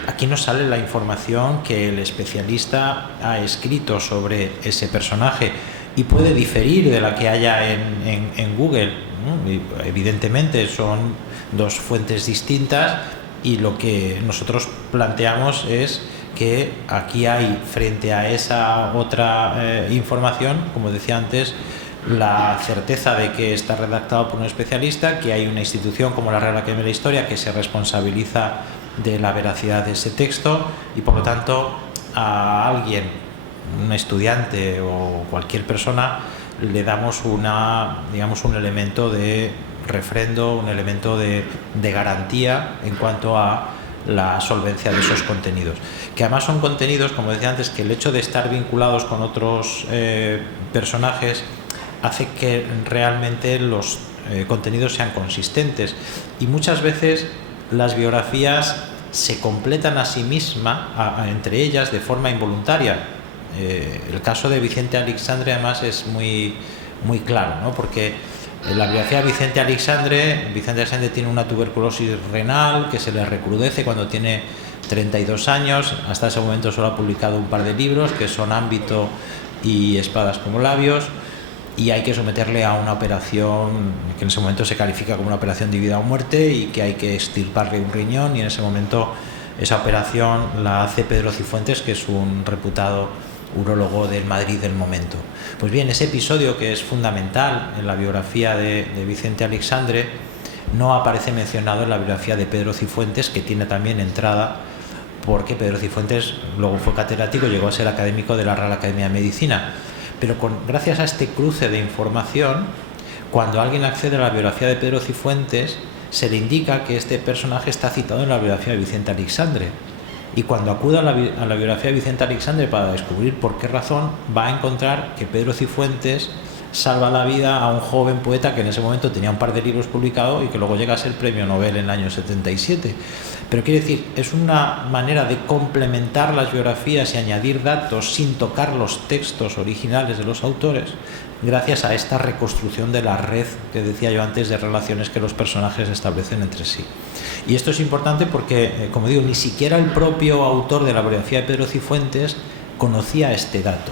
aquí nos sale la información que el especialista ha escrito sobre ese personaje, y puede diferir de la que haya en Google, ¿no? Y evidentemente son dos fuentes distintas, y lo que nosotros planteamos es que aquí hay, frente a esa otra información, como decía antes, la certeza de que está redactado por un especialista, que hay una institución como la Real Academia de la Historia que se responsabiliza de la veracidad de ese texto, y por lo tanto a alguien, un estudiante o cualquier persona, le damos un elemento de refrendo, un elemento de garantía en cuanto a la solvencia de esos contenidos, que además son contenidos, como decía antes, que el hecho de estar vinculados con otros personajes hace que realmente los contenidos sean consistentes, y muchas veces las biografías se completan a sí mismas, entre ellas, de forma involuntaria. El caso de Vicente Aleixandre además es muy, muy claro, ¿no? Porque en la biografía de Vicente Aleixandre tiene una tuberculosis renal que se le recrudece cuando tiene 32 años. Hasta ese momento solo ha publicado un par de libros, que son Ámbito y Espadas como labios, y hay que someterle a una operación que en ese momento se califica como una operación de vida o muerte, y que hay que extirparle un riñón, y en ese momento esa operación la hace Pedro Cifuentes, que es un reputado urólogo del Madrid del momento. Pues bien, ese episodio, que es fundamental en la biografía de Vicente Aleixandre, no aparece mencionado en la biografía de Pedro Cifuentes, que tiene también entrada, porque Pedro Cifuentes luego fue catedrático, llegó a ser académico de la Real Academia de Medicina. Pero gracias a este cruce de información, cuando alguien accede a la biografía de Pedro Cifuentes, se le indica que este personaje está citado en la biografía de Vicente Aleixandre. Y cuando acuda a la biografía de Vicente Aleixandre para descubrir por qué razón, va a encontrar que Pedro Cifuentes salva la vida a un joven poeta que en ese momento tenía un par de libros publicados y que luego llega a ser premio Nobel en el año 77. Pero quiere decir, es una manera de complementar las biografías y añadir datos sin tocar los textos originales de los autores, gracias a esta reconstrucción de la red que decía yo antes, de relaciones que los personajes establecen entre sí. Y esto es importante porque, como digo, ni siquiera el propio autor de la biografía de Pedro Cifuentes conocía este dato,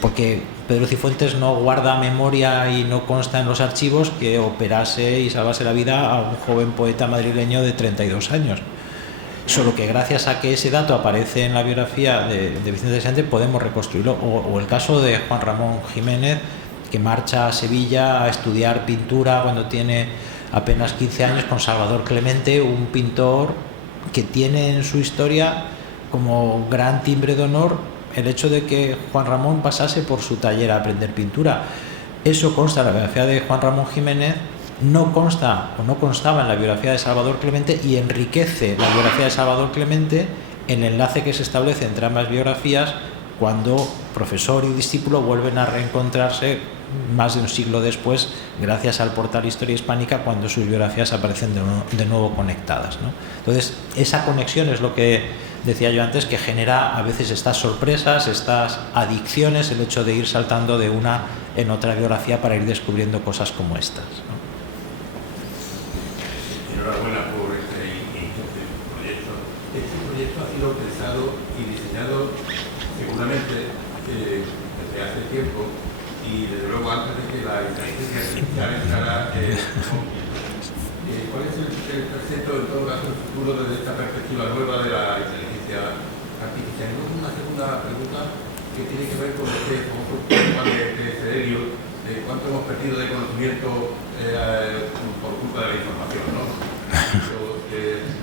porque Pedro Cifuentes no guarda memoria y no consta en los archivos que operase y salvase la vida a un joven poeta madrileño de 32 años. Solo que gracias a que ese dato aparece en la biografía de Vicente Aleixandre podemos reconstruirlo. O el caso de Juan Ramón Jiménez, que marcha a Sevilla a estudiar pintura cuando tiene apenas 15 años con Salvador Clemente, un pintor que tiene en su historia como gran timbre de honor el hecho de que Juan Ramón pasase por su taller a aprender pintura. Eso consta en la biografía de Juan Ramón Jiménez, no consta o no constaba en la biografía de Salvador Clemente, y enriquece la biografía de Salvador Clemente el enlace que se establece entre ambas biografías cuando profesor y discípulo vuelven a reencontrarse más de un siglo después, gracias al portal Historia Hispánica, cuando sus biografías aparecen de nuevo conectadas, ¿no? Entonces, esa conexión es lo que decía yo antes, que genera a veces estas sorpresas, estas adicciones, el hecho de ir saltando de una en otra biografía para ir descubriendo cosas como estas, ¿no? Enhorabuena por este proyecto. Este proyecto ha sido pensado y diseñado seguramente desde hace tiempo y desde luego antes de que la inteligencia artificial entrara ¿cuál es el presente o en todo caso el futuro desde esta perspectiva nueva de la inteligencia artificial? Y luego una segunda pregunta que tiene que ver con este famoso tema de Cederio, de cuánto hemos perdido de conocimiento por culpa de la información, ¿no?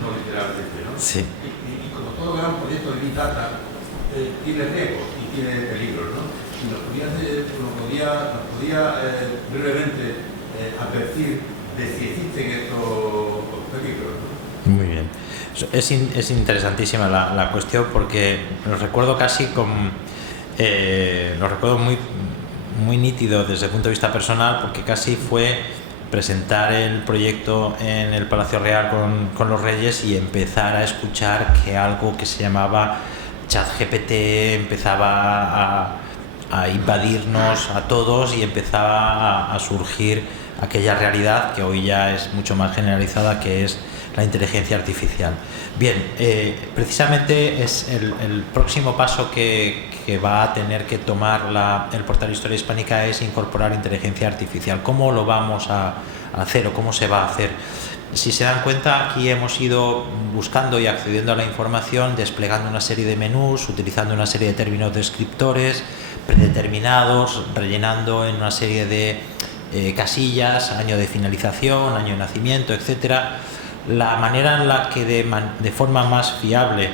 No literalmente, ¿no? Sí. Y como todo gran proyecto de Big Data tiene riesgos y tiene peligros, ¿no? Y nos podía brevemente advertir de si existen estos peligros, ¿no? Muy bien. Es interesantísima la cuestión porque lo recuerdo casi lo recuerdo muy nítido desde el punto de vista personal, porque casi fue presentar el proyecto en el Palacio Real con los Reyes y empezar a escuchar que algo que se llamaba ChatGPT empezaba a invadirnos a todos y empezaba a surgir aquella realidad que hoy ya es mucho más generalizada, que es la inteligencia artificial. Bien, precisamente es el próximo paso que va a tener que tomar el portal Historia Hispánica es incorporar inteligencia artificial. ¿Cómo lo vamos a hacer o cómo se va a hacer? Si se dan cuenta, aquí hemos ido buscando y accediendo a la información, desplegando una serie de menús, utilizando una serie de términos descriptores predeterminados, rellenando en una serie de casillas, año de finalización, año de nacimiento, etcétera. La manera en la que de forma más fiable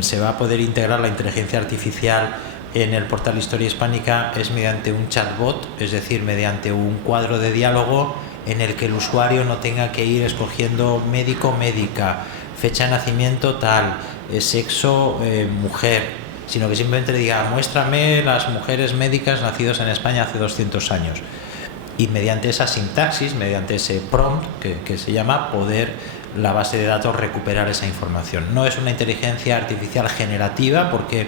se va a poder integrar la inteligencia artificial en el portal Historia Hispánica es mediante un chatbot, es decir, mediante un cuadro de diálogo en el que el usuario no tenga que ir escogiendo médico, médica, fecha de nacimiento tal, sexo, mujer, sino que simplemente le diga: muéstrame las mujeres médicas nacidas en España hace 200 años. Y mediante esa sintaxis, mediante ese prompt que se llama, poder la base de datos recuperar esa información. No es una inteligencia artificial generativa, porque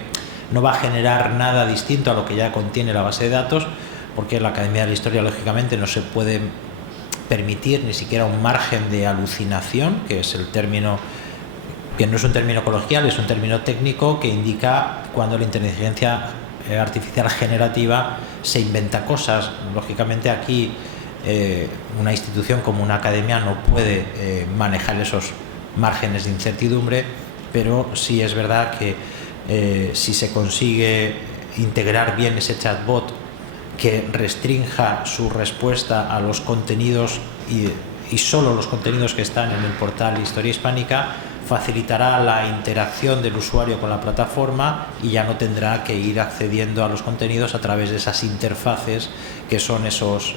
no va a generar nada distinto a lo que ya contiene la base de datos, porque en la Academia de la Historia, lógicamente, no se puede permitir ni siquiera un margen de alucinación, que es el término, que no es un término coloquial, es un término técnico que indica cuando la inteligencia artificial generativa se inventa cosas. Lógicamente aquí una institución como una academia no puede manejar esos márgenes de incertidumbre, pero sí es verdad que si se consigue integrar bien ese chatbot que restrinja su respuesta a los contenidos y solo los contenidos que están en el portal Historia Hispánica, facilitará la interacción del usuario con la plataforma y ya no tendrá que ir accediendo a los contenidos a través de esas interfaces que son esos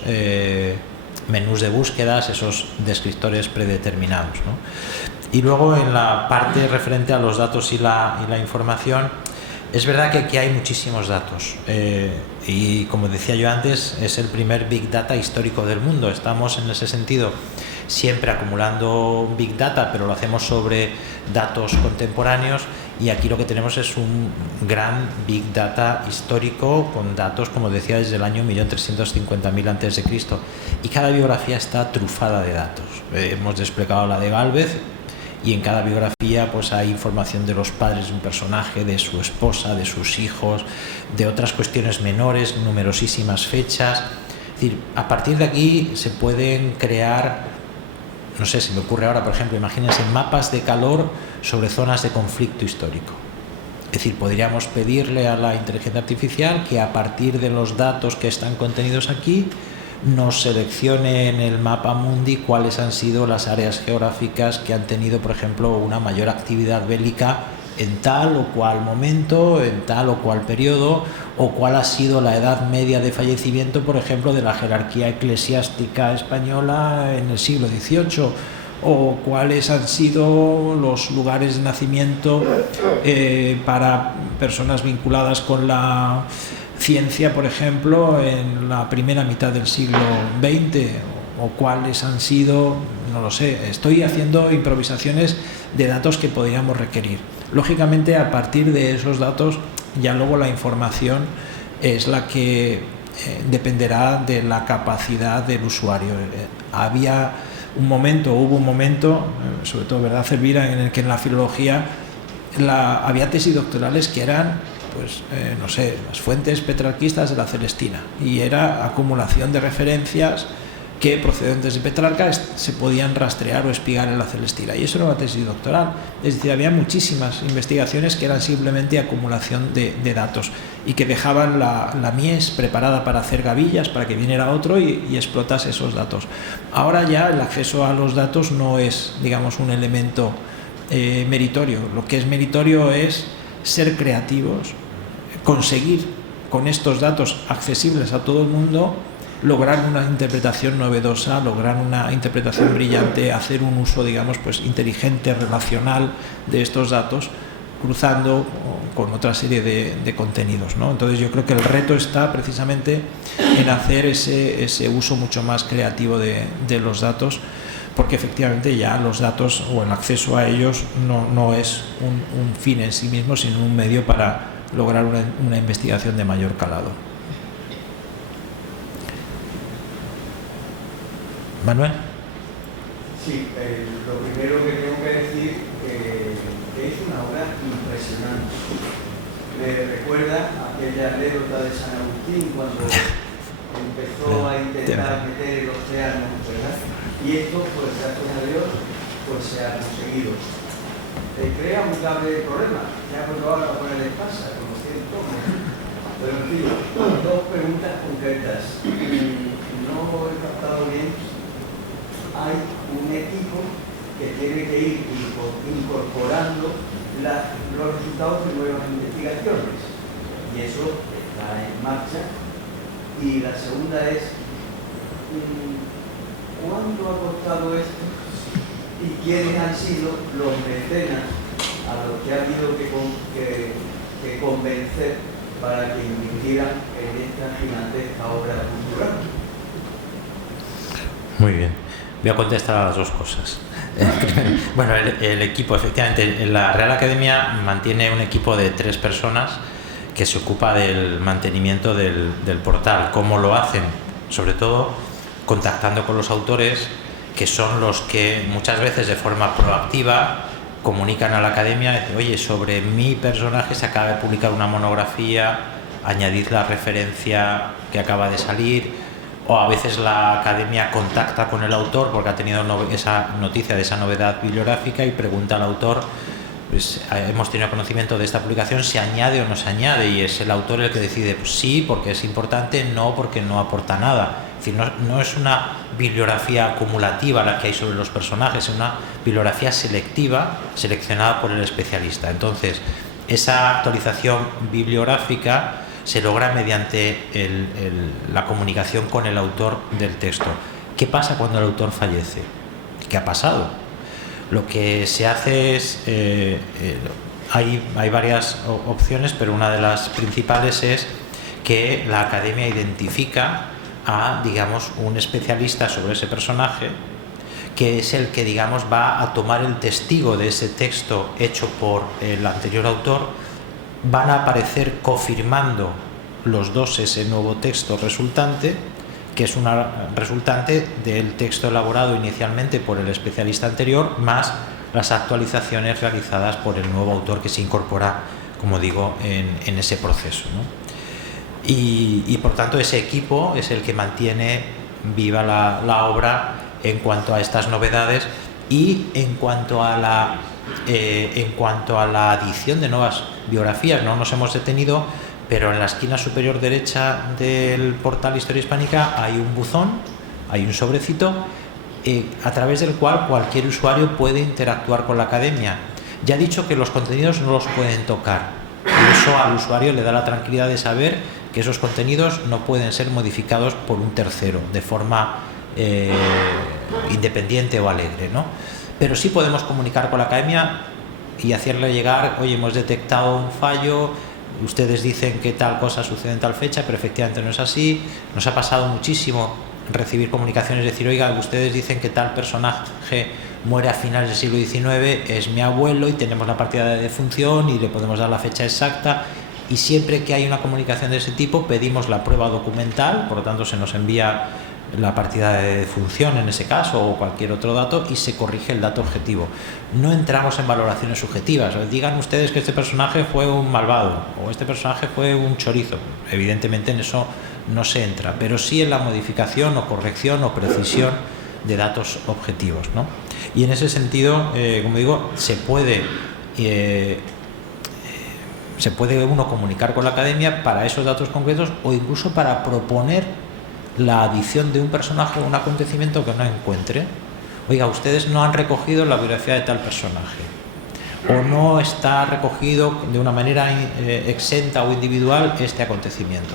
menús de búsquedas, esos descriptores predeterminados, ¿no? Y luego en la parte referente a los datos y la información, es verdad que aquí hay muchísimos datos y, como decía yo antes, es el primer Big Data histórico del mundo. Estamos en ese sentido siempre acumulando Big Data, pero lo hacemos sobre datos contemporáneos, y aquí lo que tenemos es un gran Big Data histórico con datos, como decía, desde el año 1350.000 a.C. y cada biografía está trufada de datos. Hemos desplegado la de Gálvez y en cada biografía pues hay información de los padres de un personaje, de su esposa, de sus hijos, de otras cuestiones menores, numerosísimas fechas. Es decir, a partir de aquí se pueden crear, no sé, se me ocurre ahora, por ejemplo, imagínense mapas de calor sobre zonas de conflicto histórico. Es decir, podríamos pedirle a la inteligencia artificial que a partir de los datos que están contenidos aquí nos seleccione en el mapa mundi cuáles han sido las áreas geográficas que han tenido, por ejemplo, una mayor actividad bélica en tal o cual momento, en tal o cual periodo, o cuál ha sido la edad media de fallecimiento, por ejemplo, de la jerarquía eclesiástica española en el siglo XVIII, o cuáles han sido los lugares de nacimiento para personas vinculadas con la ciencia, por ejemplo, en la primera mitad del siglo XX, o cuáles han sido, no lo sé. Estoy haciendo improvisaciones de datos que podríamos requerir. Lógicamente, a partir de esos datos, ya luego la información es la que dependerá de la capacidad del usuario. Hubo un momento, sobre todo, ¿verdad, Elvira?, en el que en la filología había tesis doctorales que eran pues no sé, las fuentes petrarquistas de la Celestina, y era acumulación de referencias que procedentes de Petrarca se podían rastrear o espigar en la Celestina, y eso era una tesis doctoral. Es decir, había muchísimas investigaciones que eran simplemente acumulación de datos y que dejaban la mies preparada para hacer gavillas para que viniera otro y explotase esos datos. Ahora ya el acceso a los datos no es, digamos, un elemento meritorio. Lo que es meritorio es ser creativos, conseguir con estos datos accesibles a todo el mundo lograr una interpretación novedosa, lograr una interpretación brillante, hacer un uso, digamos, pues inteligente, relacional de estos datos, cruzando con otra serie de contenidos, ¿no? Entonces yo creo que el reto está precisamente en hacer ese uso mucho más creativo de los datos, porque efectivamente ya los datos o el acceso a ellos no es un fin en sí mismo, sino un medio para lograr una investigación de mayor calado. Manuel. Sí, lo primero que tengo que decir que es una obra impresionante. Me recuerda aquella anécdota de San Agustín cuando empezó a intentar meter el océano, ¿verdad? Y esto, pues gracias a Dios, pues se ha conseguido. Crea un grave problema. Ya pues ahora a poner en pasa, como siento. Pero en fin, dos preguntas concretas. No he captado bien. Hay un equipo que tiene que ir incorporando los resultados de nuevas investigaciones, y eso está en marcha. Y la segunda es, ¿cuánto ha costado esto y quiénes han sido los mecenas a los que ha habido que convencer para que invirtieran en esta gigantesca obra cultural? Muy bien. Voy a contestar a las dos cosas. Bueno, el equipo, efectivamente, la Real Academia mantiene un equipo de 3 personas que se ocupa del mantenimiento del portal. ¿Cómo lo hacen? Sobre todo contactando con los autores, que son los que muchas veces de forma proactiva comunican a la Academia, dicen, oye, sobre mi personaje se acaba de publicar una monografía, añadid la referencia que acaba de salir. O a veces la Academia contacta con el autor porque ha tenido esa noticia de esa novedad bibliográfica y pregunta al autor, pues hemos tenido conocimiento de esta publicación, ¿se añade o no se añade? Y es el autor el que decide, pues sí, porque es importante, no porque no aporta nada. Es decir, no es una bibliografía acumulativa la que hay sobre los personajes, es una bibliografía selectiva, seleccionada por el especialista. Entonces, esa actualización bibliográfica se logra mediante la comunicación con el autor del texto. ¿Qué pasa cuando el autor fallece? ¿Qué ha pasado? Lo que se hace es, hay varias opciones, pero una de las principales es que la Academia identifica a, digamos, un especialista sobre ese personaje, que es el que, digamos, va a tomar el testigo de ese texto hecho por el anterior autor. Van a aparecer cofirmando los dos ese nuevo texto resultante, que es una resultante del texto elaborado inicialmente por el especialista anterior, más las actualizaciones realizadas por el nuevo autor que se incorpora, como digo, en ese proceso, ¿no? Y por tanto ese equipo es el que mantiene viva la obra en cuanto a estas novedades y en cuanto a la adición de nuevas biografías. No nos hemos detenido, pero en la esquina superior derecha del portal Historia Hispánica hay un buzón, hay un sobrecito a través del cual cualquier usuario puede interactuar con la Academia. Ya he dicho que los contenidos no los pueden tocar, y eso al usuario le da la tranquilidad de saber que esos contenidos no pueden ser modificados por un tercero de forma independiente o alegre, ¿no? Pero sí podemos comunicar con la Academia y hacerle llegar, oye, hemos detectado un fallo, ustedes dicen que tal cosa sucede en tal fecha, pero efectivamente no es así. Nos ha pasado muchísimo recibir comunicaciones, decir, oiga, ustedes dicen que tal personaje muere a finales del siglo XIX, es mi abuelo y tenemos la partida de defunción y le podemos dar la fecha exacta. Y siempre que hay una comunicación de ese tipo pedimos la prueba documental, por lo tanto se nos envía la partida de defunción en ese caso o cualquier otro dato y se corrige el dato objetivo. No entramos en valoraciones subjetivas. Digan ustedes que este personaje fue un malvado o este personaje fue un chorizo. Evidentemente en eso no se entra, pero sí en la modificación o corrección o precisión de datos objetivos, ¿no? Y en ese sentido, como digo, se puede uno comunicar con la academia para esos datos concretos o incluso para proponer la adición de un personaje o un acontecimiento que no encuentre. Oiga, ustedes no han recogido la biografía de tal personaje o no está recogido de una manera exenta o individual este acontecimiento.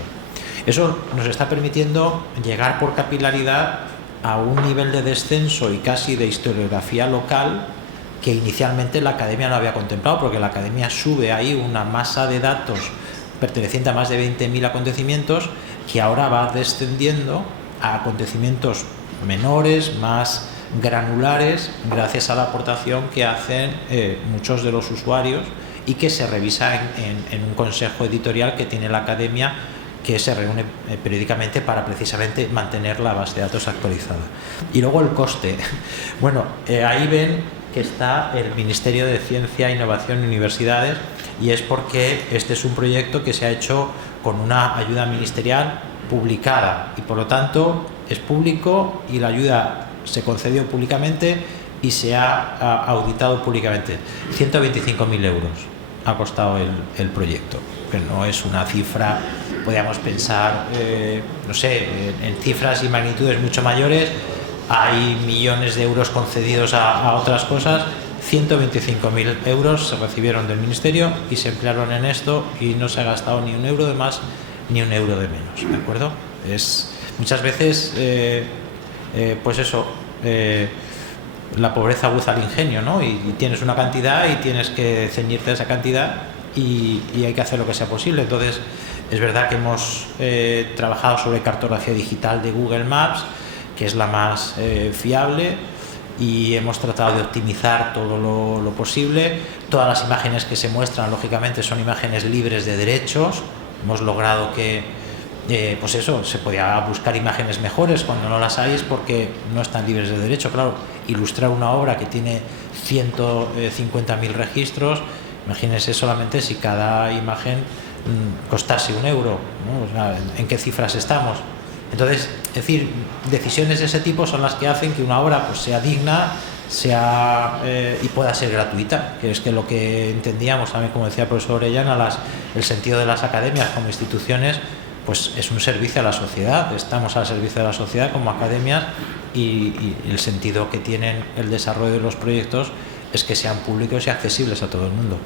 Eso nos está permitiendo llegar por capilaridad a un nivel de descenso y casi de historiografía local que inicialmente la academia no había contemplado, porque la academia sube ahí una masa de datos perteneciente a más de 20.000 acontecimientos que ahora va descendiendo a acontecimientos menores, más granulares, gracias a la aportación que hacen muchos de los usuarios y que se revisa en un consejo editorial que tiene la academia, que se reúne periódicamente para precisamente mantener la base de datos actualizada. Y luego el coste. Bueno, ahí ven que está el Ministerio de Ciencia, Innovación y Universidades, y es porque este es un proyecto que se ha hecho con una ayuda ministerial publicada y por lo tanto es público y la ayuda se concedió públicamente y se ha auditado públicamente. 125.000 euros ha costado el proyecto, que no es una cifra, podríamos pensar, no sé, en cifras y magnitudes mucho mayores. Hay millones de euros concedidos a otras cosas. 125.000 euros se recibieron del Ministerio y se emplearon en esto y no se ha gastado ni un euro de más ni un euro de menos, ¿de acuerdo? Muchas veces, pues eso, la pobreza aguza el ingenio, ¿no? Y tienes una cantidad y tienes que ceñirte a esa cantidad y hay que hacer lo que sea posible. Entonces, es verdad que hemos trabajado sobre cartografía digital de Google Maps, que es la más fiable, y hemos tratado de optimizar todo lo posible. Todas las imágenes que se muestran, lógicamente, son imágenes libres de derechos. Hemos logrado que, pues eso, se podía buscar imágenes mejores. Cuando no las hay es porque no están libres de derecho. Claro, ilustrar una obra que tiene 150.000 registros, imagínense solamente si cada imagen costase un euro, ¿no? O sea, ¿en qué cifras estamos? Entonces, es decir, decisiones de ese tipo son las que hacen que una obra pues sea digna, y pueda ser gratuita, que es que lo que entendíamos también, como decía el profesor Orellana, el sentido de las academias como instituciones, pues es un servicio a la sociedad. Estamos al servicio de la sociedad como academias y el sentido que tienen el desarrollo de los proyectos es que sean públicos y accesibles a todo el mundo.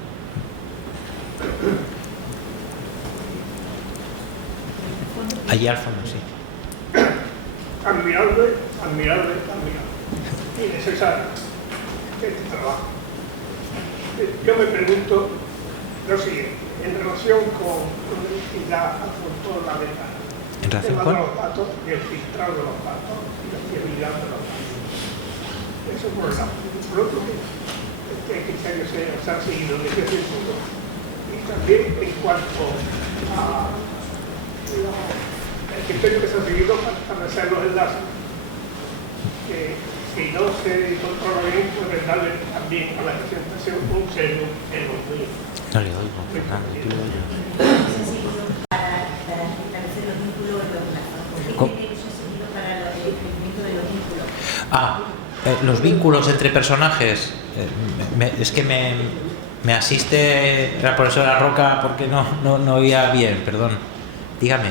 Allí al fondo, sí. Admirable y necesario este trabajo. Yo me pregunto lo siguiente, en relación con la ventana, ¿En relación con? los datos y el filtrado de los datos y la fiabilidad de los datos. Eso por un lado. Por otro, ¿qué criterios se han seguido desde ese punto? Y también en cuanto a el criterio que se ha seguido para establecer los enlaces, que si no se controla bien, pueden darle también a la presentación un sello en los medios. No le oigo, Fernando, tú le oyes. Para establecer los vínculos de los lazos. ¿Qué criterios se han seguido para el crecimiento de los vínculos? Los vínculos entre personajes. Es que me asiste la profesora Roca porque no oía bien, perdón. Dígame.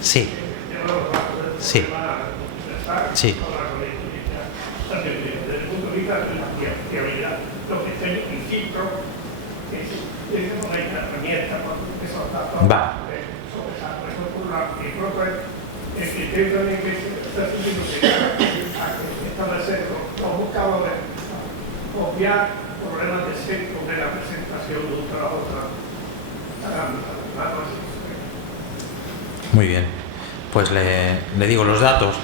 Sí. Sí. Sí. Desde el punto de vista de la fiabilidad, lo que está en filtro, es una herramienta para esos datos. Va. Y por otro, el criterio también que está siguiendo que establecer los buscadores, obviar problemas de centro de la presentación de un trabajo. Muy bien, pues le digo los datos.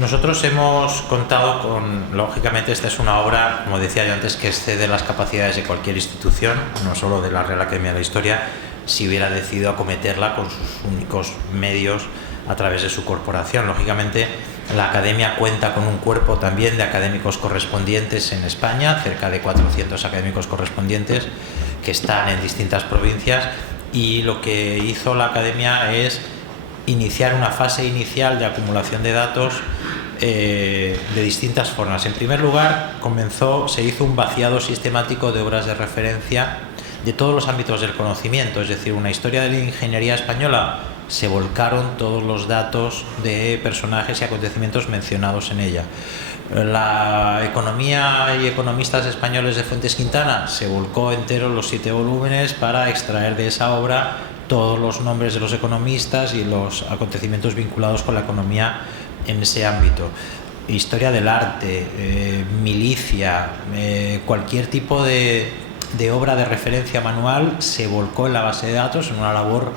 Nosotros hemos contado con, lógicamente esta es una obra, como decía yo antes, que excede las capacidades de cualquier institución, no solo de la Real Academia de la Historia, si hubiera decidido acometerla con sus únicos medios a través de su corporación. Lógicamente, la Academia cuenta con un cuerpo también de académicos correspondientes en España, cerca de 400 académicos correspondientes que están en distintas provincias, y lo que hizo la Academia es iniciar una fase inicial de acumulación de datos de distintas formas. En primer lugar, se hizo un vaciado sistemático de obras de referencia de todos los ámbitos del conocimiento, es decir, una historia de la ingeniería española, se volcaron todos los datos de personajes y acontecimientos mencionados en ella. La economía y economistas españoles de Fuentes Quintana, se volcó entero los 7 volúmenes para extraer de esa obra todos los nombres de los economistas y los acontecimientos vinculados con la economía en ese ámbito. Historia del arte, milicia, cualquier tipo de obra de referencia manual se volcó en la base de datos en una labor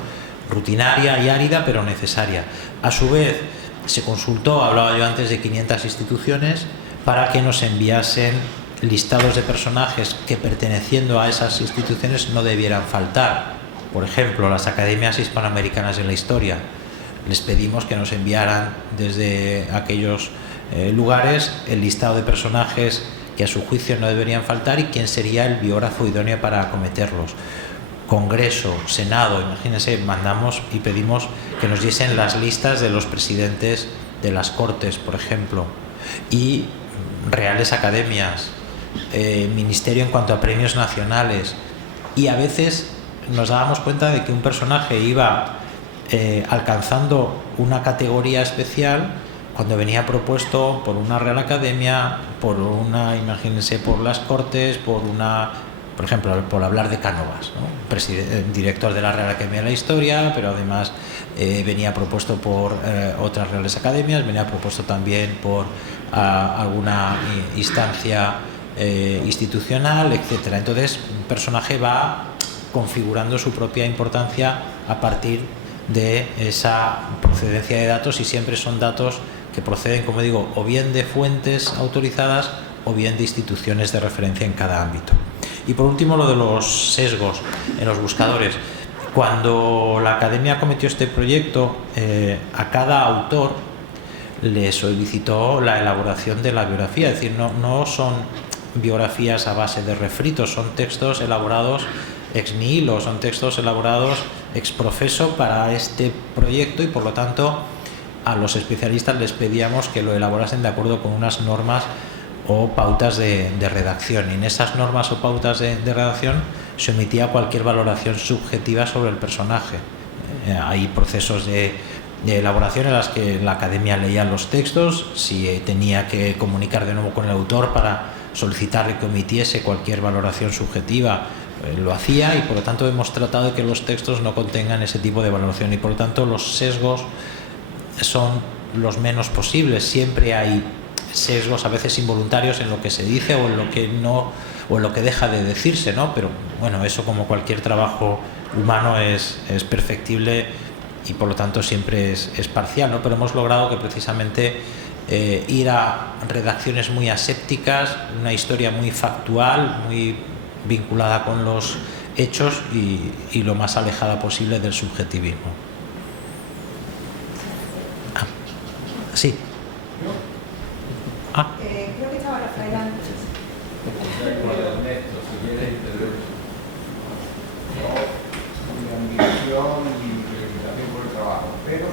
rutinaria y árida, pero necesaria. A su vez, se consultó, hablaba yo antes de 500 instituciones, para que nos enviasen listados de personajes que, perteneciendo a esas instituciones, no debieran faltar. Por ejemplo, las academias hispanoamericanas de la historia. Les pedimos que nos enviaran desde aquellos lugares el listado de personajes que a su juicio no deberían faltar y quién sería el biógrafo idóneo para acometerlos. Congreso, Senado, imagínense, mandamos y pedimos que nos diesen las listas de los presidentes de las Cortes, por ejemplo, y reales academias, ministerio en cuanto a premios nacionales, y a veces nos dábamos cuenta de que un personaje iba alcanzando una categoría especial cuando venía propuesto por una Real Academia, imagínense, por las Cortes, por ejemplo, por hablar de Cánovas, ¿no? Director de la Real Academia de la Historia, pero además venía propuesto por otras Reales Academias, venía propuesto también por alguna instancia institucional, etcétera. Entonces, un personaje va configurando su propia importancia a partir de esa procedencia de datos, y siempre son datos que proceden, como digo, o bien de fuentes autorizadas o bien de instituciones de referencia en cada ámbito. Y por último, lo de los sesgos en los buscadores. Cuando la Academia cometió este proyecto, a cada autor le solicitó la elaboración de la biografía, es decir, no son biografías a base de refritos, son textos elaborados ex nihilo, son textos elaborados ex professo para este proyecto, y por lo tanto a los especialistas les pedíamos que lo elaborasen de acuerdo con unas normas o pautas de redacción, y en esas normas o pautas de redacción se omitía cualquier valoración subjetiva sobre el personaje. Hay procesos de elaboración en las que la Academia leía los textos, si tenía que comunicar de nuevo con el autor para solicitarle que omitiese cualquier valoración subjetiva, lo hacía, y por lo tanto hemos tratado de que los textos no contengan ese tipo de valoración, y por lo tanto los sesgos son los menos posibles. Siempre hay sesgos, a veces involuntarios, en lo que se dice o en lo que no, o en lo que deja de decirse, ¿no? Pero bueno, eso, como cualquier trabajo humano, es perfectible y por lo tanto siempre es parcial, ¿no? Pero hemos logrado que precisamente ir a redacciones muy asépticas, una historia muy factual, muy vinculada con los hechos y lo más alejada posible del subjetivismo. Sí. Creo que estaba Rafael antes. Mi ambición y mi preocupación por el trabajo, pero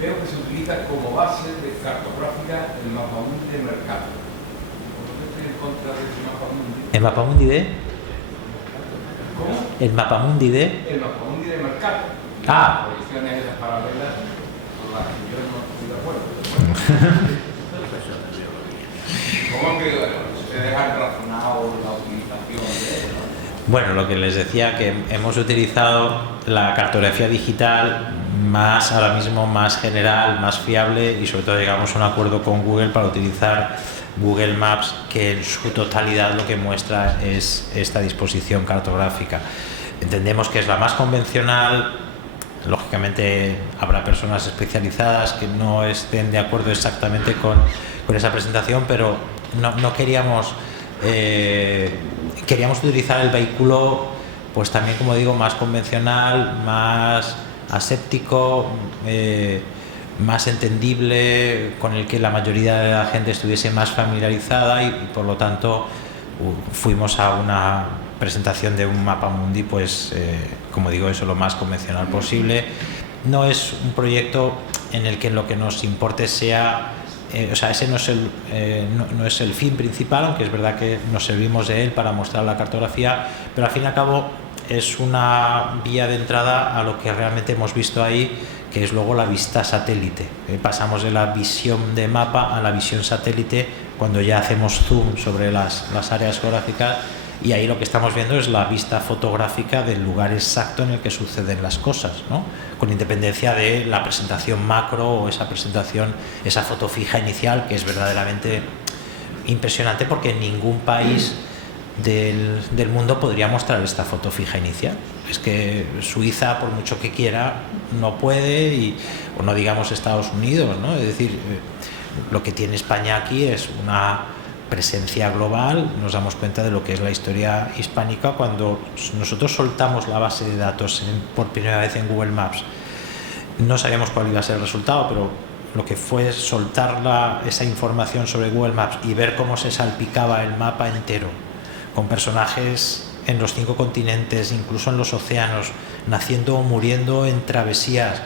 veo que se utiliza como base de cartográfica el mapamundi de mercado. ¿Por qué estoy en contra de ese mapamundi? ¿El mapamundi de? ¿Cómo? ¿El mapamundi de? El mapamundi de mercado. Ah. Las proyecciones esas paralelas con las que yo no estoy de acuerdo. ¿Cómo que ustedes han razonado la utilización de eso? Bueno, lo que les decía, que hemos utilizado la cartografía digital más, ahora mismo, más general, más fiable, y sobre todo llegamos a un acuerdo con Google para utilizar Google Maps, que en su totalidad lo que muestra es esta disposición cartográfica. Entendemos que es la más convencional, lógicamente habrá personas especializadas que no estén de acuerdo exactamente con esa presentación, pero no queríamos utilizar el vehículo, pues también, como digo, más convencional, más aséptico, más entendible, con el que la mayoría de la gente estuviese más familiarizada, y por lo tanto fuimos a una presentación de un mapa mundi, pues como digo, eso lo más convencional posible. No es un proyecto en el que lo que nos importe sea, o sea, ese no es el fin principal, aunque es verdad que nos servimos de él para mostrar la cartografía, pero al fin y al cabo es una vía de entrada a lo que realmente hemos visto ahí, que es luego la vista satélite. Pasamos de la visión de mapa a la visión satélite cuando ya hacemos zoom sobre las áreas geográficas, y ahí lo que estamos viendo es la vista fotográfica del lugar exacto en el que suceden las cosas, ¿no? Con independencia de la presentación macro o esa foto fija inicial, que es verdaderamente impresionante, porque ningún país del mundo podría mostrar esta foto fija inicial. Es que Suiza, por mucho que quiera, no puede, o no digamos Estados Unidos, ¿no? Es decir, lo que tiene España aquí es una presencia global. Nos damos cuenta de lo que es la historia hispánica cuando nosotros soltamos la base de datos por primera vez en Google Maps. No sabíamos cuál iba a ser el resultado, pero lo que fue soltar esa información sobre Google Maps y ver cómo se salpicaba el mapa entero, con personajes en los 5 continentes, incluso en los océanos, naciendo o muriendo en travesías.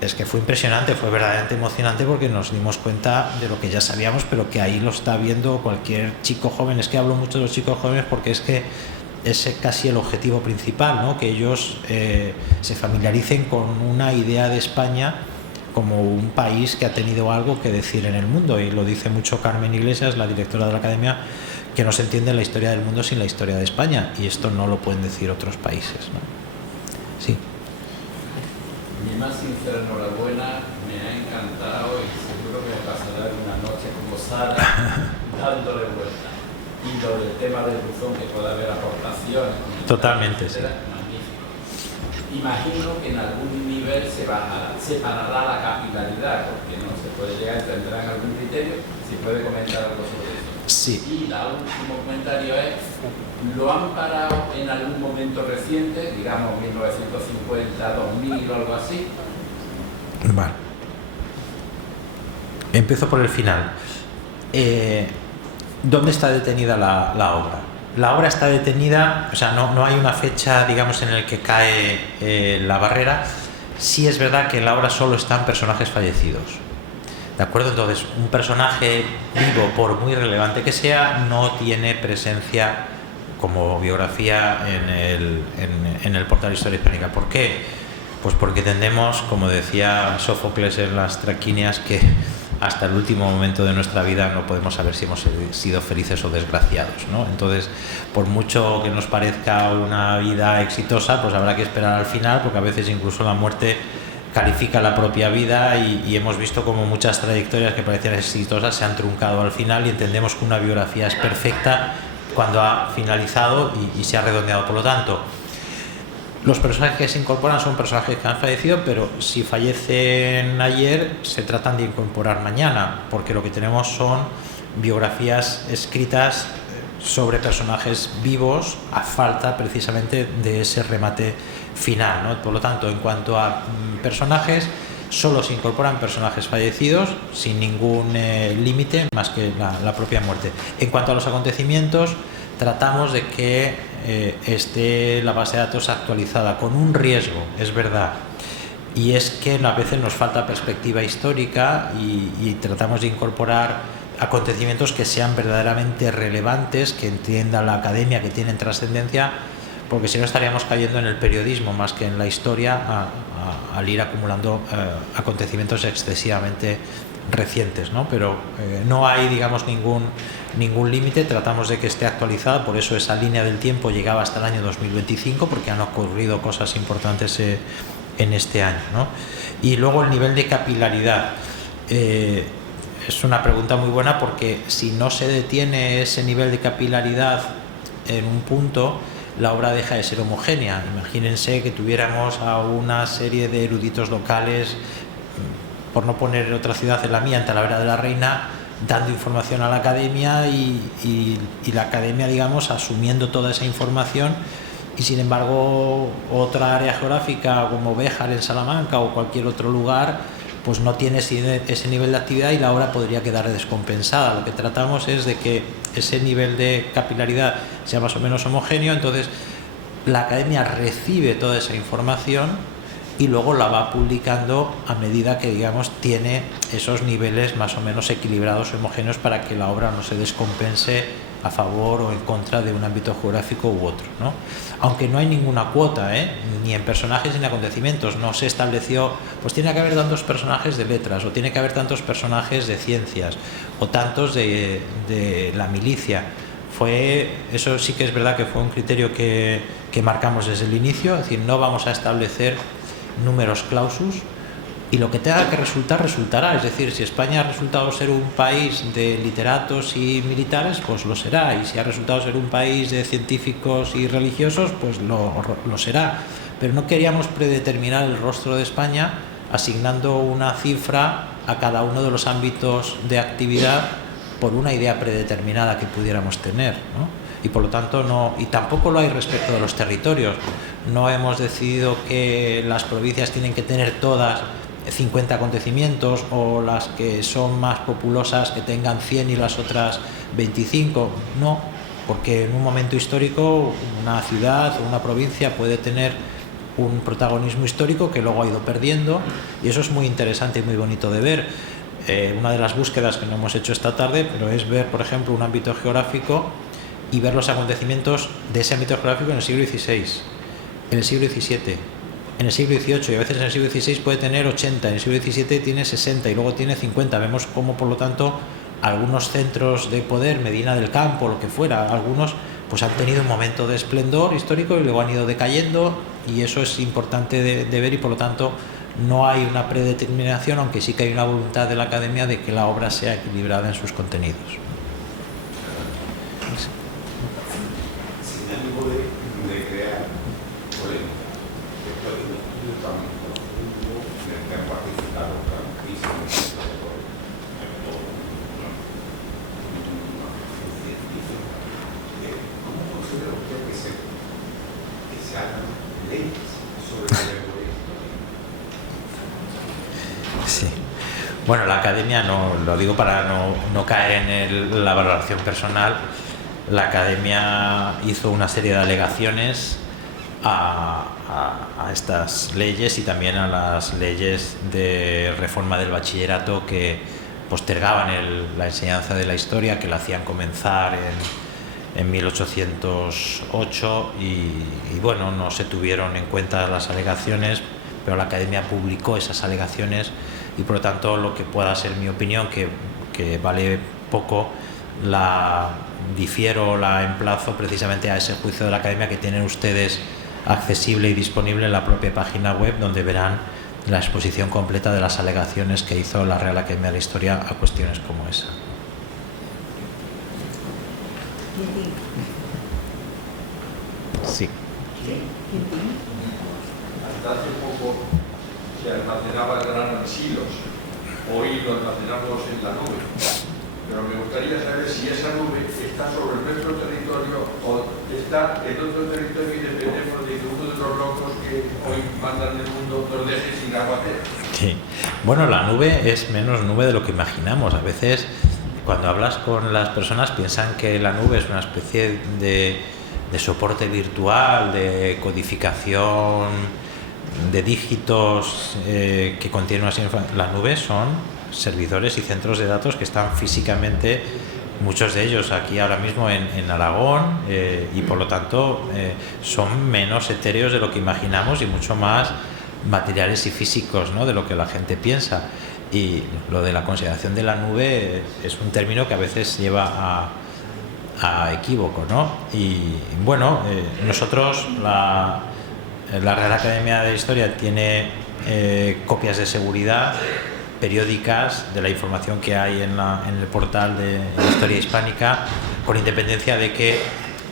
Es que fue impresionante, fue verdaderamente emocionante, porque nos dimos cuenta de lo que ya sabíamos, pero que ahí lo está viendo cualquier chico joven. Es que hablo mucho de los chicos jóvenes porque es que es casi el objetivo principal, ¿no? Que ellos se familiaricen con una idea de España como un país que ha tenido algo que decir en el mundo. Y lo dice mucho Carmen Iglesias, la directora de la Academia, que no se entiende la historia del mundo sin la historia de España, y esto no lo pueden decir otros países, ¿no? Sí. Mi más sincera enhorabuena, me ha encantado y seguro que pasará una noche como Sara dándole vuelta. Y lo del tema del buzón, que pueda haber aportaciones. Totalmente, sí. Magnífico. Imagino que en algún nivel se separará la capilaridad, porque no se puede llegar, tendrán algún criterio. Si puede comentar algo sobre eso. Sí. Y el último comentario es: ¿lo han parado en algún momento reciente, digamos 1950, 2000 o algo así? Vale. Empiezo por el final. ¿Dónde está detenida la obra? La obra está detenida, o sea, no hay una fecha, digamos, en la que cae la barrera. Sí es verdad que en la obra solo están personajes fallecidos. ¿De acuerdo? Entonces, un personaje vivo, por muy relevante que sea, no tiene presencia como biografía en el portal Historia Hispánica. ¿Por qué? Pues porque tendemos, como decía Sófocles en las Traquinias, que hasta el último momento de nuestra vida no podemos saber si hemos sido felices o desgraciados, ¿no? Entonces, por mucho que nos parezca una vida exitosa, pues habrá que esperar al final, porque a veces incluso la muerte califica la propia vida, y hemos visto como muchas trayectorias que parecían exitosas se han truncado al final, y entendemos que una biografía es perfecta cuando ha finalizado y se ha redondeado. Por lo tanto, los personajes que se incorporan son personajes que han fallecido, pero si fallecen ayer, se tratan de incorporar mañana, porque lo que tenemos son biografías escritas sobre personajes vivos, a falta precisamente de ese remate final, ¿no? Por lo tanto, en cuanto a personajes, solo se incorporan personajes fallecidos sin ningún límite más que la propia muerte. En cuanto a los acontecimientos, tratamos de que esté la base de datos actualizada, con un riesgo, es verdad, y es que a veces nos falta perspectiva histórica, y tratamos de incorporar acontecimientos que sean verdaderamente relevantes, que entienda la academia, que tienen trascendencia, porque si no estaríamos cayendo en el periodismo más que en la historia al ir acumulando acontecimientos excesivamente recientes, ¿no? Pero no hay, digamos, ningún límite. Tratamos de que esté actualizada, por eso esa línea del tiempo llegaba hasta el año 2025, porque han ocurrido cosas importantes en este año, ¿no? Y luego el nivel de capilaridad. Es una pregunta muy buena, porque si no se detiene ese nivel de capilaridad en un punto, la obra deja de ser homogénea. Imagínense que tuviéramos a una serie de eruditos locales, por no poner otra ciudad en la mía, en Talavera de la Reina, dando información a la academia y la academia, digamos, asumiendo toda esa información, y sin embargo otra área geográfica como Béjar en Salamanca o cualquier otro lugar pues no tiene ese nivel de actividad y la obra podría quedar descompensada. Lo que tratamos es de que ese nivel de capilaridad sea más o menos homogéneo, entonces la academia recibe toda esa información y luego la va publicando a medida que, digamos, tiene esos niveles más o menos equilibrados, homogéneos, para que la obra no se descompense a favor o en contra de un ámbito geográfico u otro, ¿no? Aunque no hay ninguna cuota, ni en personajes ni en acontecimientos. No se estableció, pues tiene que haber tantos personajes de letras, o tiene que haber tantos personajes de ciencias, o tantos de la milicia. Eso sí que es verdad que fue un criterio que marcamos desde el inicio, es decir, no vamos a establecer números clausus, y lo que tenga que resultar, resultará. Es decir, si España ha resultado ser un país de literatos y militares, pues lo será, y si ha resultado ser un país de científicos y religiosos, pues lo será. Pero no queríamos predeterminar el rostro de España asignando una cifra a cada uno de los ámbitos de actividad por una idea predeterminada que pudiéramos tener, ¿no? Y por lo tanto no, y tampoco lo hay respecto de los territorios. No hemos decidido que las provincias tienen que tener todas 50 acontecimientos, o las que son más populosas que tengan 100 y las otras 25. No, porque en un momento histórico una ciudad o una provincia puede tener un protagonismo histórico que luego ha ido perdiendo, y eso es muy interesante y muy bonito de ver. Una de las búsquedas que no hemos hecho esta tarde, pero es ver, por ejemplo, un ámbito geográfico y ver los acontecimientos de ese ámbito geográfico en el siglo XVI, en el siglo XVII, en el siglo XVIII, y a veces en el siglo XVI puede tener 80, en el siglo XVII tiene 60 y luego tiene 50. Vemos cómo, por lo tanto, algunos centros de poder, Medina del Campo, lo que fuera, algunos pues han tenido un momento de esplendor histórico y luego han ido decayendo, y eso es importante de ver, y por lo tanto no hay una predeterminación, aunque sí que hay una voluntad de la academia de que la obra sea equilibrada en sus contenidos. Sin ánimo de crear polémica, estoy absolutamente confundido de que han participado tantísimos ¿Cómo considera usted que se hagan leyes sobre la memoria histórica? Sí. Bueno, la academia, no lo digo para no caer en la valoración personal, la academia hizo una serie de alegaciones a estas leyes y también a las leyes de reforma del bachillerato que postergaban la enseñanza de la historia, que la hacían comenzar en 1808 y bueno, no se tuvieron en cuenta las alegaciones, pero la academia publicó esas alegaciones, y por lo tanto lo que pueda ser mi opinión, que vale poco, la difiero, la emplazo precisamente a ese juicio de la academia que tienen ustedes accesible y disponible en la propia página web, donde verán la exposición completa de las alegaciones que hizo la Real Academia de la Historia a cuestiones como esa. Sí. Hasta hace poco se almacenaba el grano en silos, hoy lo almacenamos en la nube. Pero me gustaría saber si esa nube está sobre nuestro territorio o está en otro territorio y dependemos de que uno de los locos que hoy mandan el mundo nos deje sin aguacero. Sí. Bueno, la nube es menos nube de lo que imaginamos. A veces, cuando hablas con las personas, piensan que la nube es una especie de soporte virtual, de codificación de dígitos que contienen así. Las nubes son servidores y centros de datos que están físicamente, muchos de ellos aquí ahora mismo en Aragón, y por lo tanto son menos etéreos de lo que imaginamos y mucho más materiales y físicos, ¿no?, de lo que la gente piensa. Y lo de la consideración de la nube es un término que a veces lleva a equívoco, ¿no? Y bueno, nosotros, la Real Academia de Historia tiene copias de seguridad periódicas de la información que hay en el portal de Historia Hispánica, con independencia de que,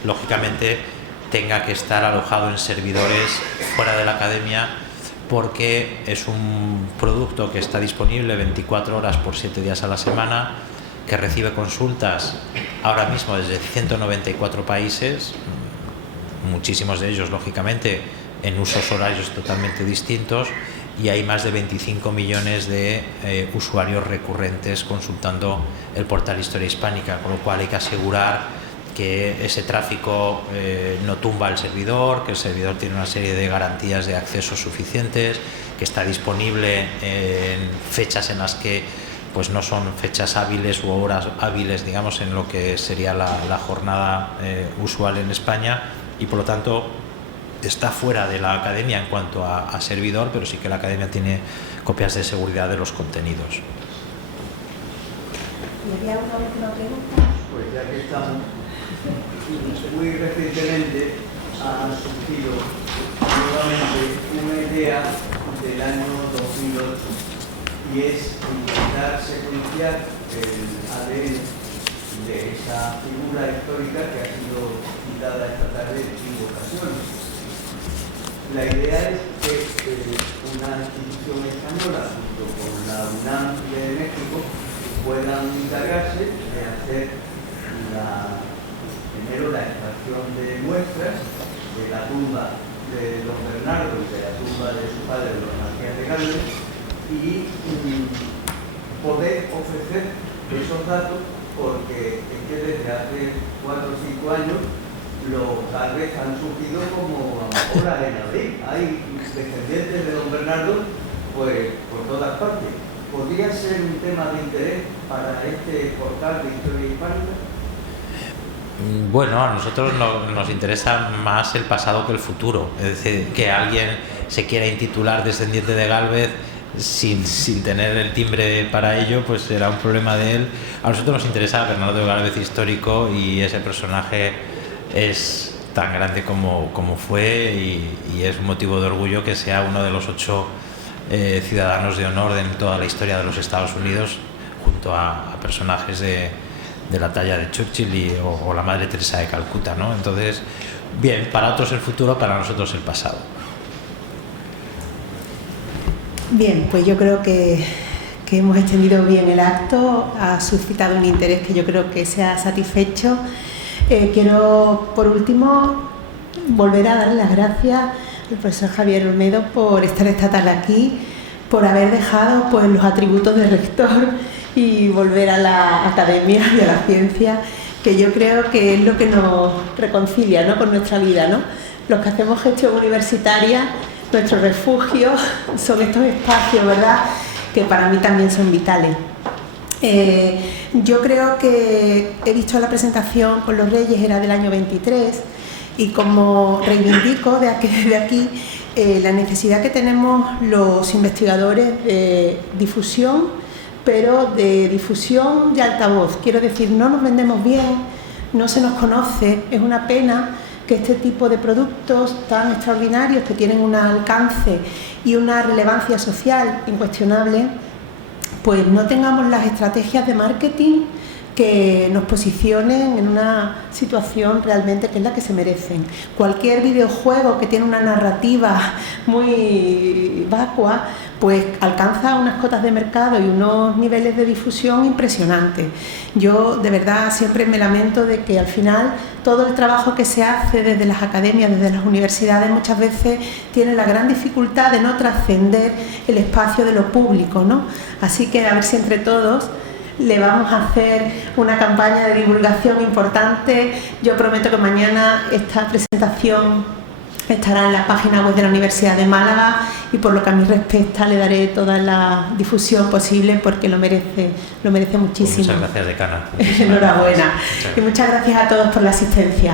lógicamente, tenga que estar alojado en servidores fuera de la academia, porque es un producto que está disponible 24 horas por 7 días a la semana, que recibe consultas ahora mismo desde 194 países, muchísimos de ellos lógicamente en usos horarios totalmente distintos, y hay más de 25 millones de usuarios recurrentes consultando el portal Historia Hispánica, con lo cual hay que asegurar que ese tráfico no tumba el servidor, que el servidor tiene una serie de garantías de acceso suficientes, que está disponible en fechas en las que pues no son fechas hábiles u horas hábiles, digamos, en lo que sería la jornada usual en España, y por lo tanto está fuera de la academia en cuanto a servidor, pero sí que la academia tiene copias de seguridad de los contenidos. ¿Y había una última pregunta? Pues ya que estamos, muy recientemente ha surgido nuevamente una idea del año 2008, y es intentar secuenciar el ADN de esa figura histórica que ha sido citada esta tarde en 5 ocasiones. La idea es que una institución española junto con la UNAM de México puedan encargarse de hacer primero la extracción de muestras de la tumba de don Bernardo y de la tumba de su padre, don Martín de Galvez, y poder ofrecer esos datos, porque es que desde hace 4 o 5 años los Galvez han surgido como amapolas en abril. Hay descendientes de don Bernardo pues por todas partes. ¿Podría ser un tema de interés para este portal de Historia Hispánica? Bueno, a nosotros nos interesa más el pasado que el futuro. Es decir, que alguien se quiera intitular descendiente de Galvez sin tener el timbre para ello, pues será un problema de él. A nosotros nos interesa Bernardo de Galvez histórico, y ese personaje es tan grande como fue, y es un motivo de orgullo que sea uno de los 8 ciudadanos de honor en toda la historia de los Estados Unidos, junto a personajes de la talla de Churchill o la Madre Teresa de Calcuta, ¿no? Entonces, bien, para otros el futuro, para nosotros el pasado. Bien, pues yo creo que hemos extendido bien el acto, ha suscitado un interés que yo creo que se ha satisfecho. Quiero, por último, volver a darle las gracias al profesor Javier Olmedo por estar esta tarde aquí, por haber dejado pues los atributos de rector y volver a la academia y a la ciencia, que yo creo que es lo que nos reconcilia, ¿no?, con nuestra vida, ¿no? Los que hacemos gestión universitaria, nuestro refugio son estos espacios, ¿verdad?, que para mí también son vitales. Yo creo que he visto la presentación con los Reyes, era del año 23, y como reivindico de aquí la necesidad que tenemos los investigadores de difusión, pero de difusión de altavoz. Quiero decir, no nos vendemos bien, no se nos conoce, es una pena que este tipo de productos tan extraordinarios, que tienen un alcance y una relevancia social incuestionable, pues no tengamos las estrategias de marketing que nos posicionen en una situación realmente que es la que se merecen. Cualquier videojuego que tiene una narrativa muy vacua, pues alcanza unas cotas de mercado y unos niveles de difusión impresionantes. Yo de verdad siempre me lamento de que al final todo el trabajo que se hace desde las academias, desde las universidades, muchas veces tiene la gran dificultad de no trascender el espacio de lo público, ¿no? Así que a ver si entre todos le vamos a hacer una campaña de divulgación importante. Yo prometo que mañana esta presentación estará en la página web de la Universidad de Málaga, y por lo que a mí respecta le daré toda la difusión posible, porque lo merece muchísimo. Muchas gracias, decana. Enhorabuena. Y muchas gracias a todos por la asistencia.